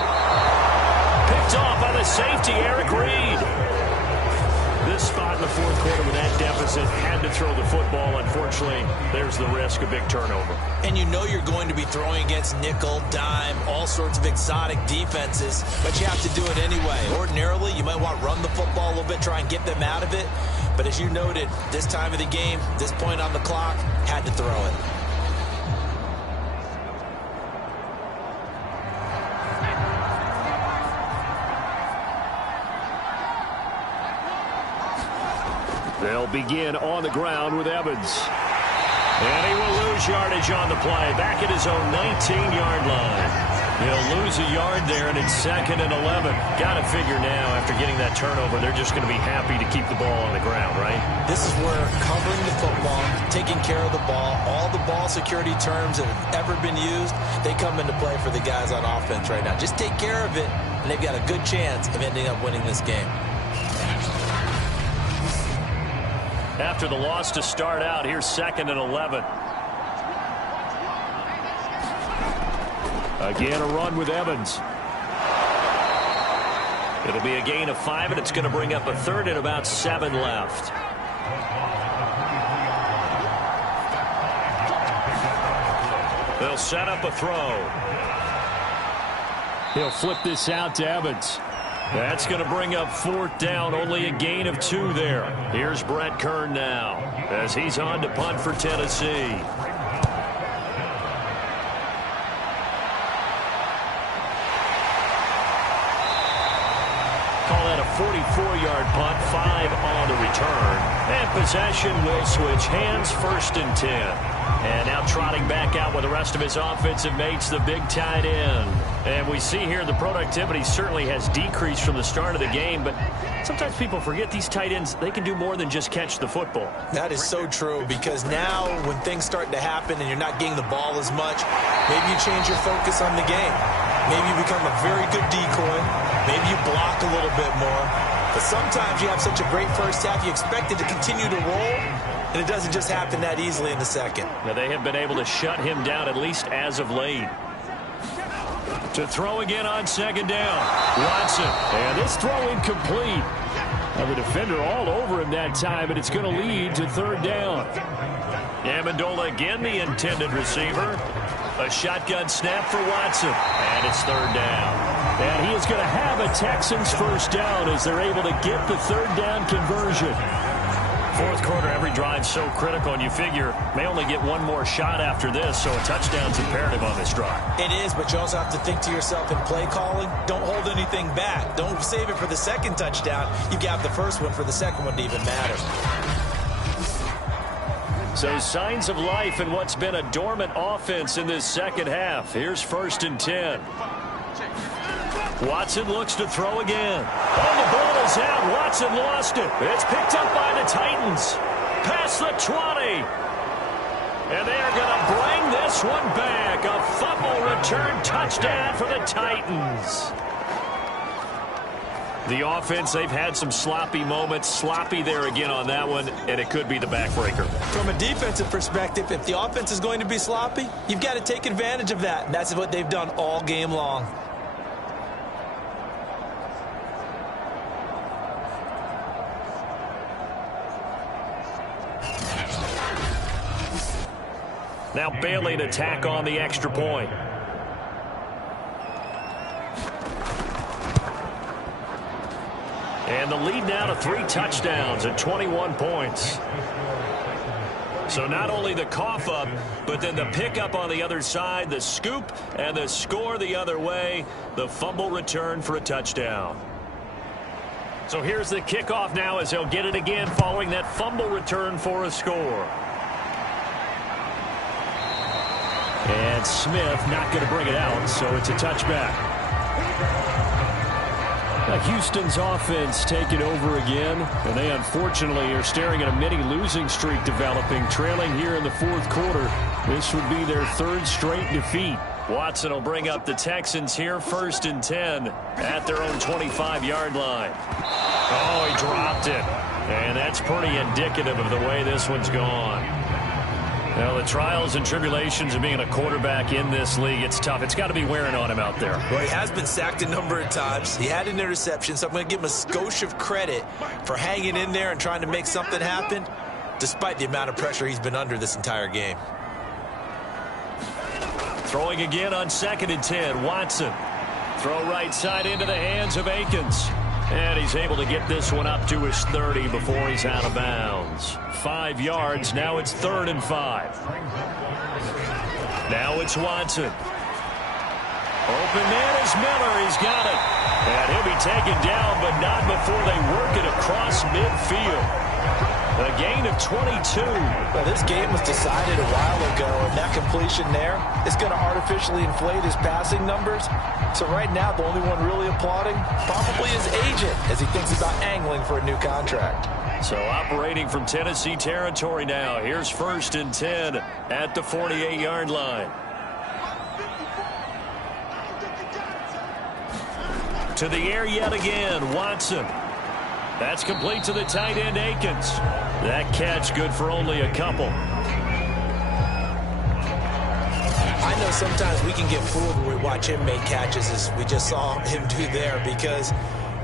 Picked off by the safety, Eric Reed. This spot in the 4th quarter with that deficit, had to throw the football. Unfortunately, there's the risk of big turnover. And you know you're going to be throwing against nickel, dime, all sorts of exotic defenses, but you have to do it anyway. Ordinarily, you might want to run the football a little bit, try and get them out of it. But as you noted, this time of the game, this point on the clock, had to throw it. They'll begin on the ground with Evans. And he will lose yardage on the play, back at his own 19-yard line. He'll lose a yard there, and it's 2nd and 11. Got to figure now, after getting that turnover, they're just going to be happy to keep the ball on the ground, right? This is where covering the football, taking care of the ball, all the ball security terms that have ever been used, they come into play for the guys on offense right now. Just take care of it, and they've got a good chance of ending up winning this game. After the loss to start out, here's 2nd and 11. Again, a run with Evans. It'll be a gain of 5, and it's going to bring up a 3rd and about 7 left. They'll set up a throw. He'll flip this out to Evans. That's going to bring up 4th down, only a gain of 2 there. Here's Brett Kern now as he's on to punt for Tennessee. Call that a 44-yard punt, 5 on the return. And possession will switch hands, 1st and 10. And now trotting back out with the rest of his offensive mates, the big tight end. And we see here the productivity certainly has decreased from the start of the game, but sometimes people forget these tight ends, they can do more than just catch the football. That is so true, because now when things start to happen and you're not getting the ball as much, maybe you change your focus on the game. Maybe you become a very good decoy. Maybe you block a little bit more. But sometimes you have such a great first half, you expect it to continue to roll, and it doesn't just happen that easily in the second. Now they have been able to shut him down, at least as of late. To throw again on 2nd down. Watson. And this throw incomplete. The defender all over him that time, and it's going to lead to 3rd down. Amendola again the intended receiver. A shotgun snap for Watson. And it's 3rd down. And he is going to have a Texans 1st down as they're able to get the 3rd down conversion. 4th quarter, every drive so critical, and you figure may only get one more shot after this, so a touchdown's imperative on this drive. It is, but you also have to think to yourself in play calling, don't hold anything back. Don't save it for the 2nd touchdown. You got the 1st one for the 2nd one to even matter. So signs of life in what's been a dormant offense in this 2nd half. Here's 1st and 10. Watson looks to throw again. And the ball is out. Watson lost it. It's picked up by the Titans. Past the 20. And they are going to bring this one back. A fumble return touchdown for the Titans. The offense, they've had some sloppy moments. Sloppy there again on that one, and it could be the backbreaker. From a defensive perspective, if the offense is going to be sloppy, you've got to take advantage of that. And that's what they've done all game long. Now Bailey to tack on the extra point. And the lead now to 3 touchdowns at 21 points. So not only the cough up, but then the pickup on the other side, the scoop, and the score the other way, the fumble return for a touchdown. So here's the kickoff now as he'll get it again following that fumble return for a score. And Smith not going to bring it out, so it's a touchback. Now Houston's offense taking over again, and they unfortunately are staring at a mini losing streak developing, trailing here in the 4th quarter. This would be their 3rd straight defeat. Watson will bring up the Texans here, 1st and 10 at their own 25-yard line. Oh, he dropped it. And that's pretty indicative of the way this one's gone. Well, the trials and tribulations of being a quarterback in this league, it's tough. It's got to be wearing on him out there. Well, he has been sacked a number of times. He had an interception, so I'm going to give him a skosh of credit for hanging in there and trying to make something happen, despite the amount of pressure he's been under this entire game. Throwing again on 2nd and 10, Watson. Throw right side into the hands of Akins. And he's able to get this one up to his 30 before he's out of bounds. 5 yards. Now it's 3rd and 5. Now it's Watson. Open man is Miller. He's got it. And he'll be taken down, but not before they work it across midfield. A gain of 22. Well, this game was decided a while ago, and that completion there is going to artificially inflate his passing numbers. So right now, the only one really applauding probably his agent as he thinks about angling for a new contract. So operating from Tennessee territory now. Here's 1st and 10 at the 48-yard line. To the air yet again, Watson. That's complete to the tight end, Akins. That catch good for only a couple. I know sometimes we can get fooled when we watch him make catches, as we just saw him do there, because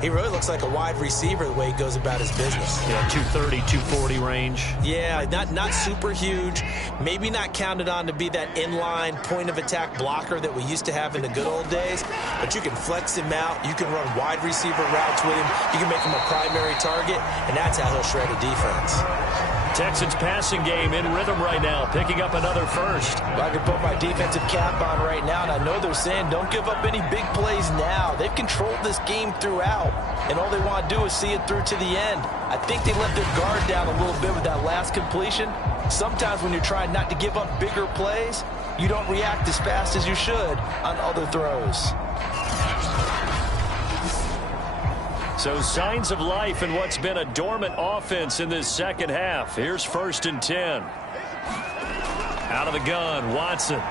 He really looks like a wide receiver the way he goes about his business. Yeah, 230, 240 range. Yeah, not super huge. Maybe not counted on to be that inline point-of-attack blocker that we used to have in the good old days. But you can flex him out. You can run wide receiver routes with him. You can make him a primary target, and that's how he'll shred a defense. Texans passing game in rhythm right now, picking up another first. Well, I can put my defensive cap on right now, and I know they're saying don't give up any big plays now. They've controlled this game throughout, and all they want to do is see it through to the end. I think they let their guard down a little bit with that last completion. Sometimes when you're trying not to give up bigger plays, you don't react as fast as you should on other throws. So signs of life in what's been a dormant offense in this second half. Here's 1st and 10. Out of the gun, Watson.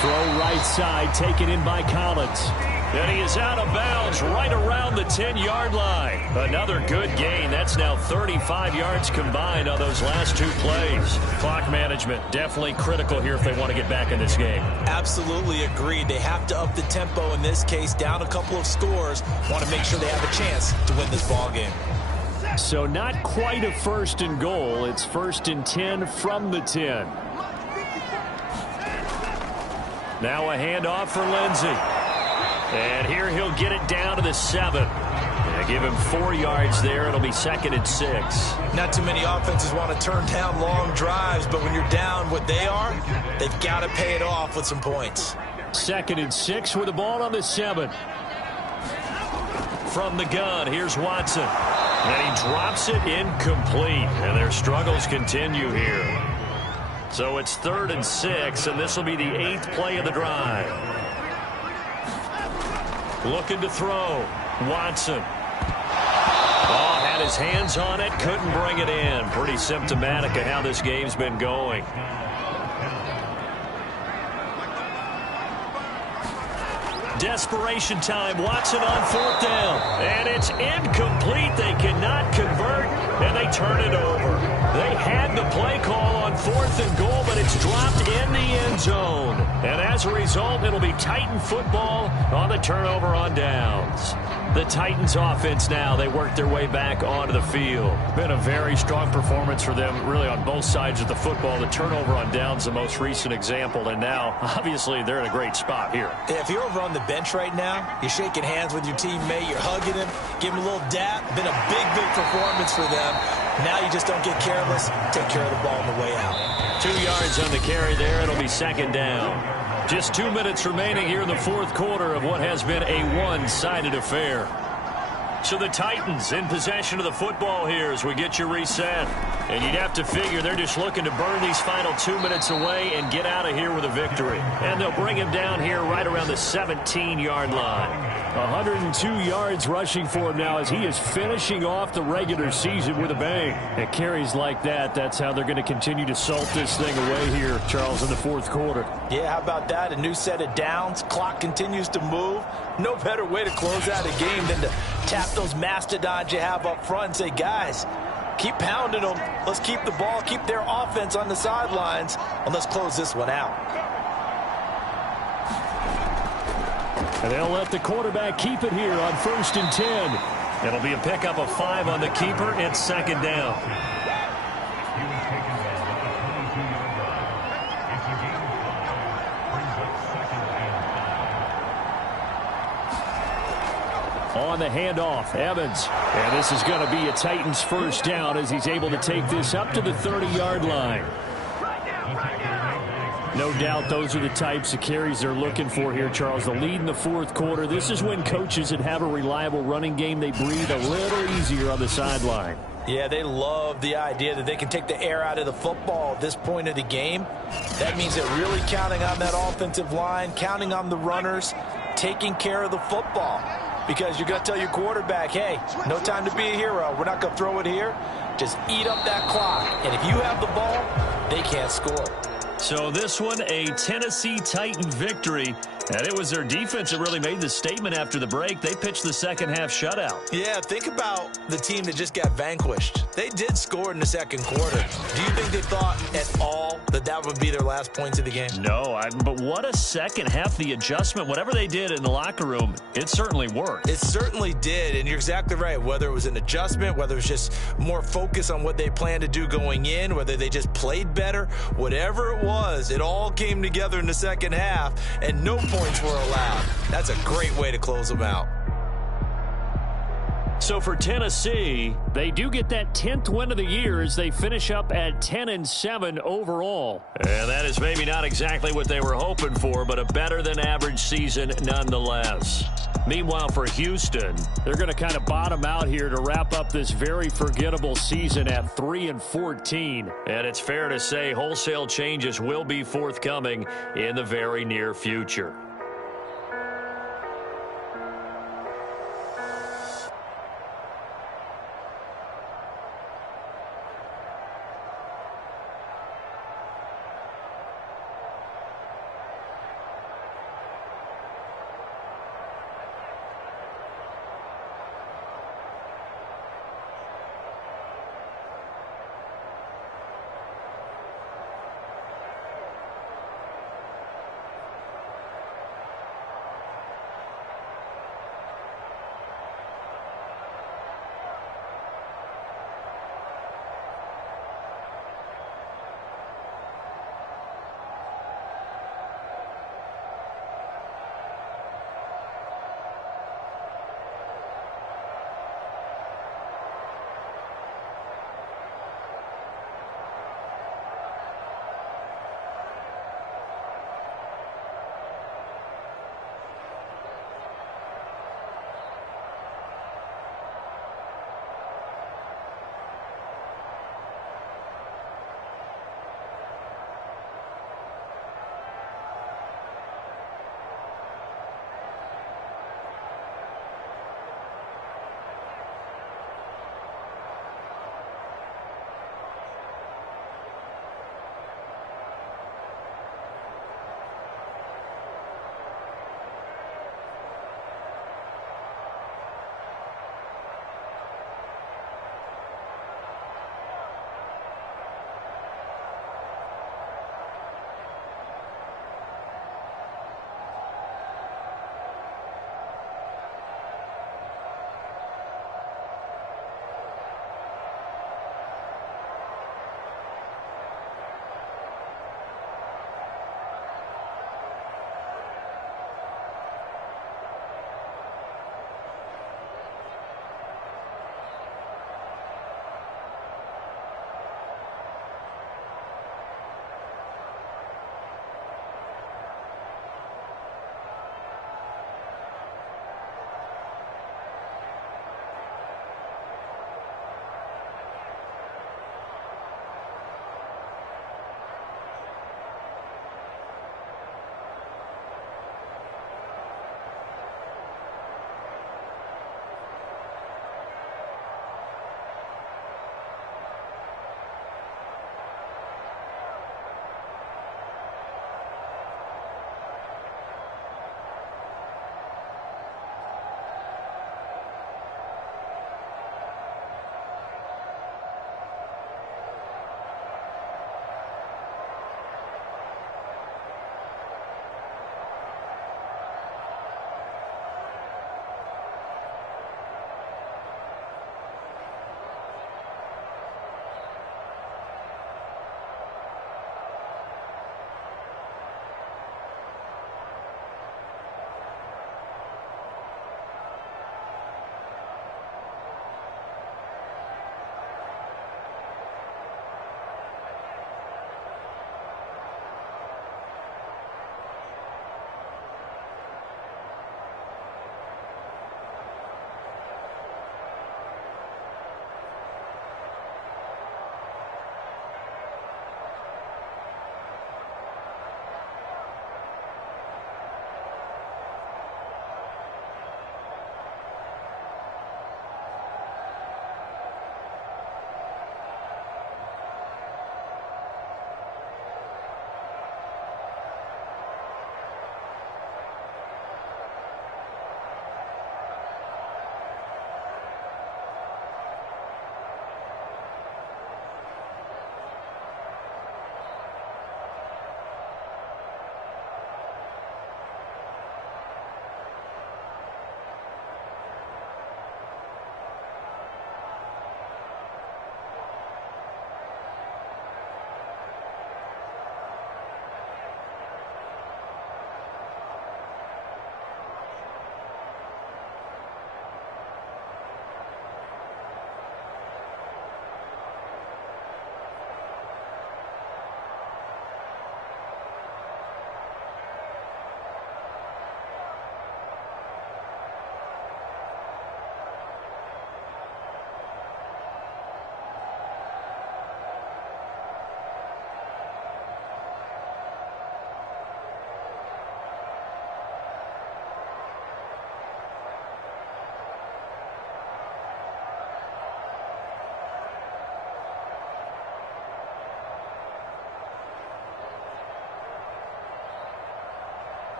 Throw right side, taken in by Collins. And he is out of bounds right around the 10-yard line. Another good gain. That's now 35 yards combined on those last 2 plays. Clock management definitely critical here if they want to get back in this game. Absolutely agreed. They have to up the tempo in this case, down a couple of scores. Want to make sure they have a chance to win this ball game. So not quite a 1st and goal. It's 1st and 10 from the 10. Now a handoff for Lindsey. And here he'll get it down to the 7. Yeah, give him 4 yards there. It'll be 2nd and 6. Not too many offenses want to turn down long drives, but when you're down what they are, they've got to pay it off with some points. 2nd and 6 with the ball on the 7. From the gun, here's Watson. And he drops it incomplete. And their struggles continue here. So it's 3rd and 6, and this will be the 8th play of the drive. Looking to throw. Watson. Oh, had his hands on it. Couldn't bring it in. Pretty symptomatic of how this game's been going. Desperation time. Watson on 4th down. And it's incomplete. They cannot convert, and they turn it over. They had the play call on 4th and goal, but it's dropped in the end zone. And as a result, it'll be Titan football on the turnover on downs. The Titans offense now, they work their way back onto the field. Been a very strong performance for them, really on both sides of the football. The turnover on downs, the most recent example, and now, obviously, they're in a great spot here. Yeah, if you're over on the bench right now, you're shaking hands with your teammate, you're hugging him, giving him a little dap. Been a big performance for them. Now you just don't get careless. Take care of the ball on the way out. 2 yards on the carry there. It'll be 2nd down. Just 2 minutes remaining here in the 4th quarter of what has been a one-sided affair. So the Titans in possession of the football here as we get you reset. And you'd have to figure they're just looking to burn these final 2 minutes away and get out of here with a victory. And they'll bring him down here right around the 17-yard line. 102 yards rushing for him now as he is finishing off the regular season with a bang. At carries like that, that's how they're going to continue to salt this thing away here, Charles, in the 4th quarter. Yeah, how about that? A new set of downs. Clock continues to move. No better way to close out a game than to tap those mastodons you have up front and say, guys, keep pounding them. Let's keep the ball, keep their offense on the sidelines, and let's close this one out. And they'll let the quarterback keep it here on 1st and 10. It'll be a pickup of 5 on the keeper. It's 2nd down. On the handoff, Evans. And this is going to be a Titans 1st down as he's able to take this up to the 30-yard line. No doubt those are the types of carries they're looking for here, Charles. The lead in the 4th quarter. This is when coaches that have a reliable running game, they breathe a little easier on the sideline. Yeah, they love the idea that they can take the air out of the football at this point of the game. That means they're really counting on that offensive line, counting on the runners, taking care of the football. Because you're going to tell your quarterback, hey, no time to be a hero. We're not going to throw it here. Just eat up that clock. And if you have the ball, they can't score. So this one, a Tennessee Titan victory And it was their defense that really made the statement after the break. They pitched the second-half shutout. Yeah, think about the team that just got vanquished. They did score in the second quarter. Do you think they thought at all that that would be their last points of the game? No, but what a second half. The adjustment, whatever they did in the locker room, it certainly worked. It certainly did, and you're exactly right. Whether it was an adjustment, whether it was just more focus on what they planned to do going in, whether they just played better, whatever it was, it all came together in the second half, and no points were allowed. That's a great way to close them out. So for Tennessee, they do get that 10th win of the year as they finish up at 10-7 overall. And that is maybe not exactly what they were hoping for, but a better-than-average season nonetheless. Meanwhile, for Houston, they're going to kind of bottom out here to wrap up this very forgettable season at 3-14. And it's fair to say wholesale changes will be forthcoming in the very near future.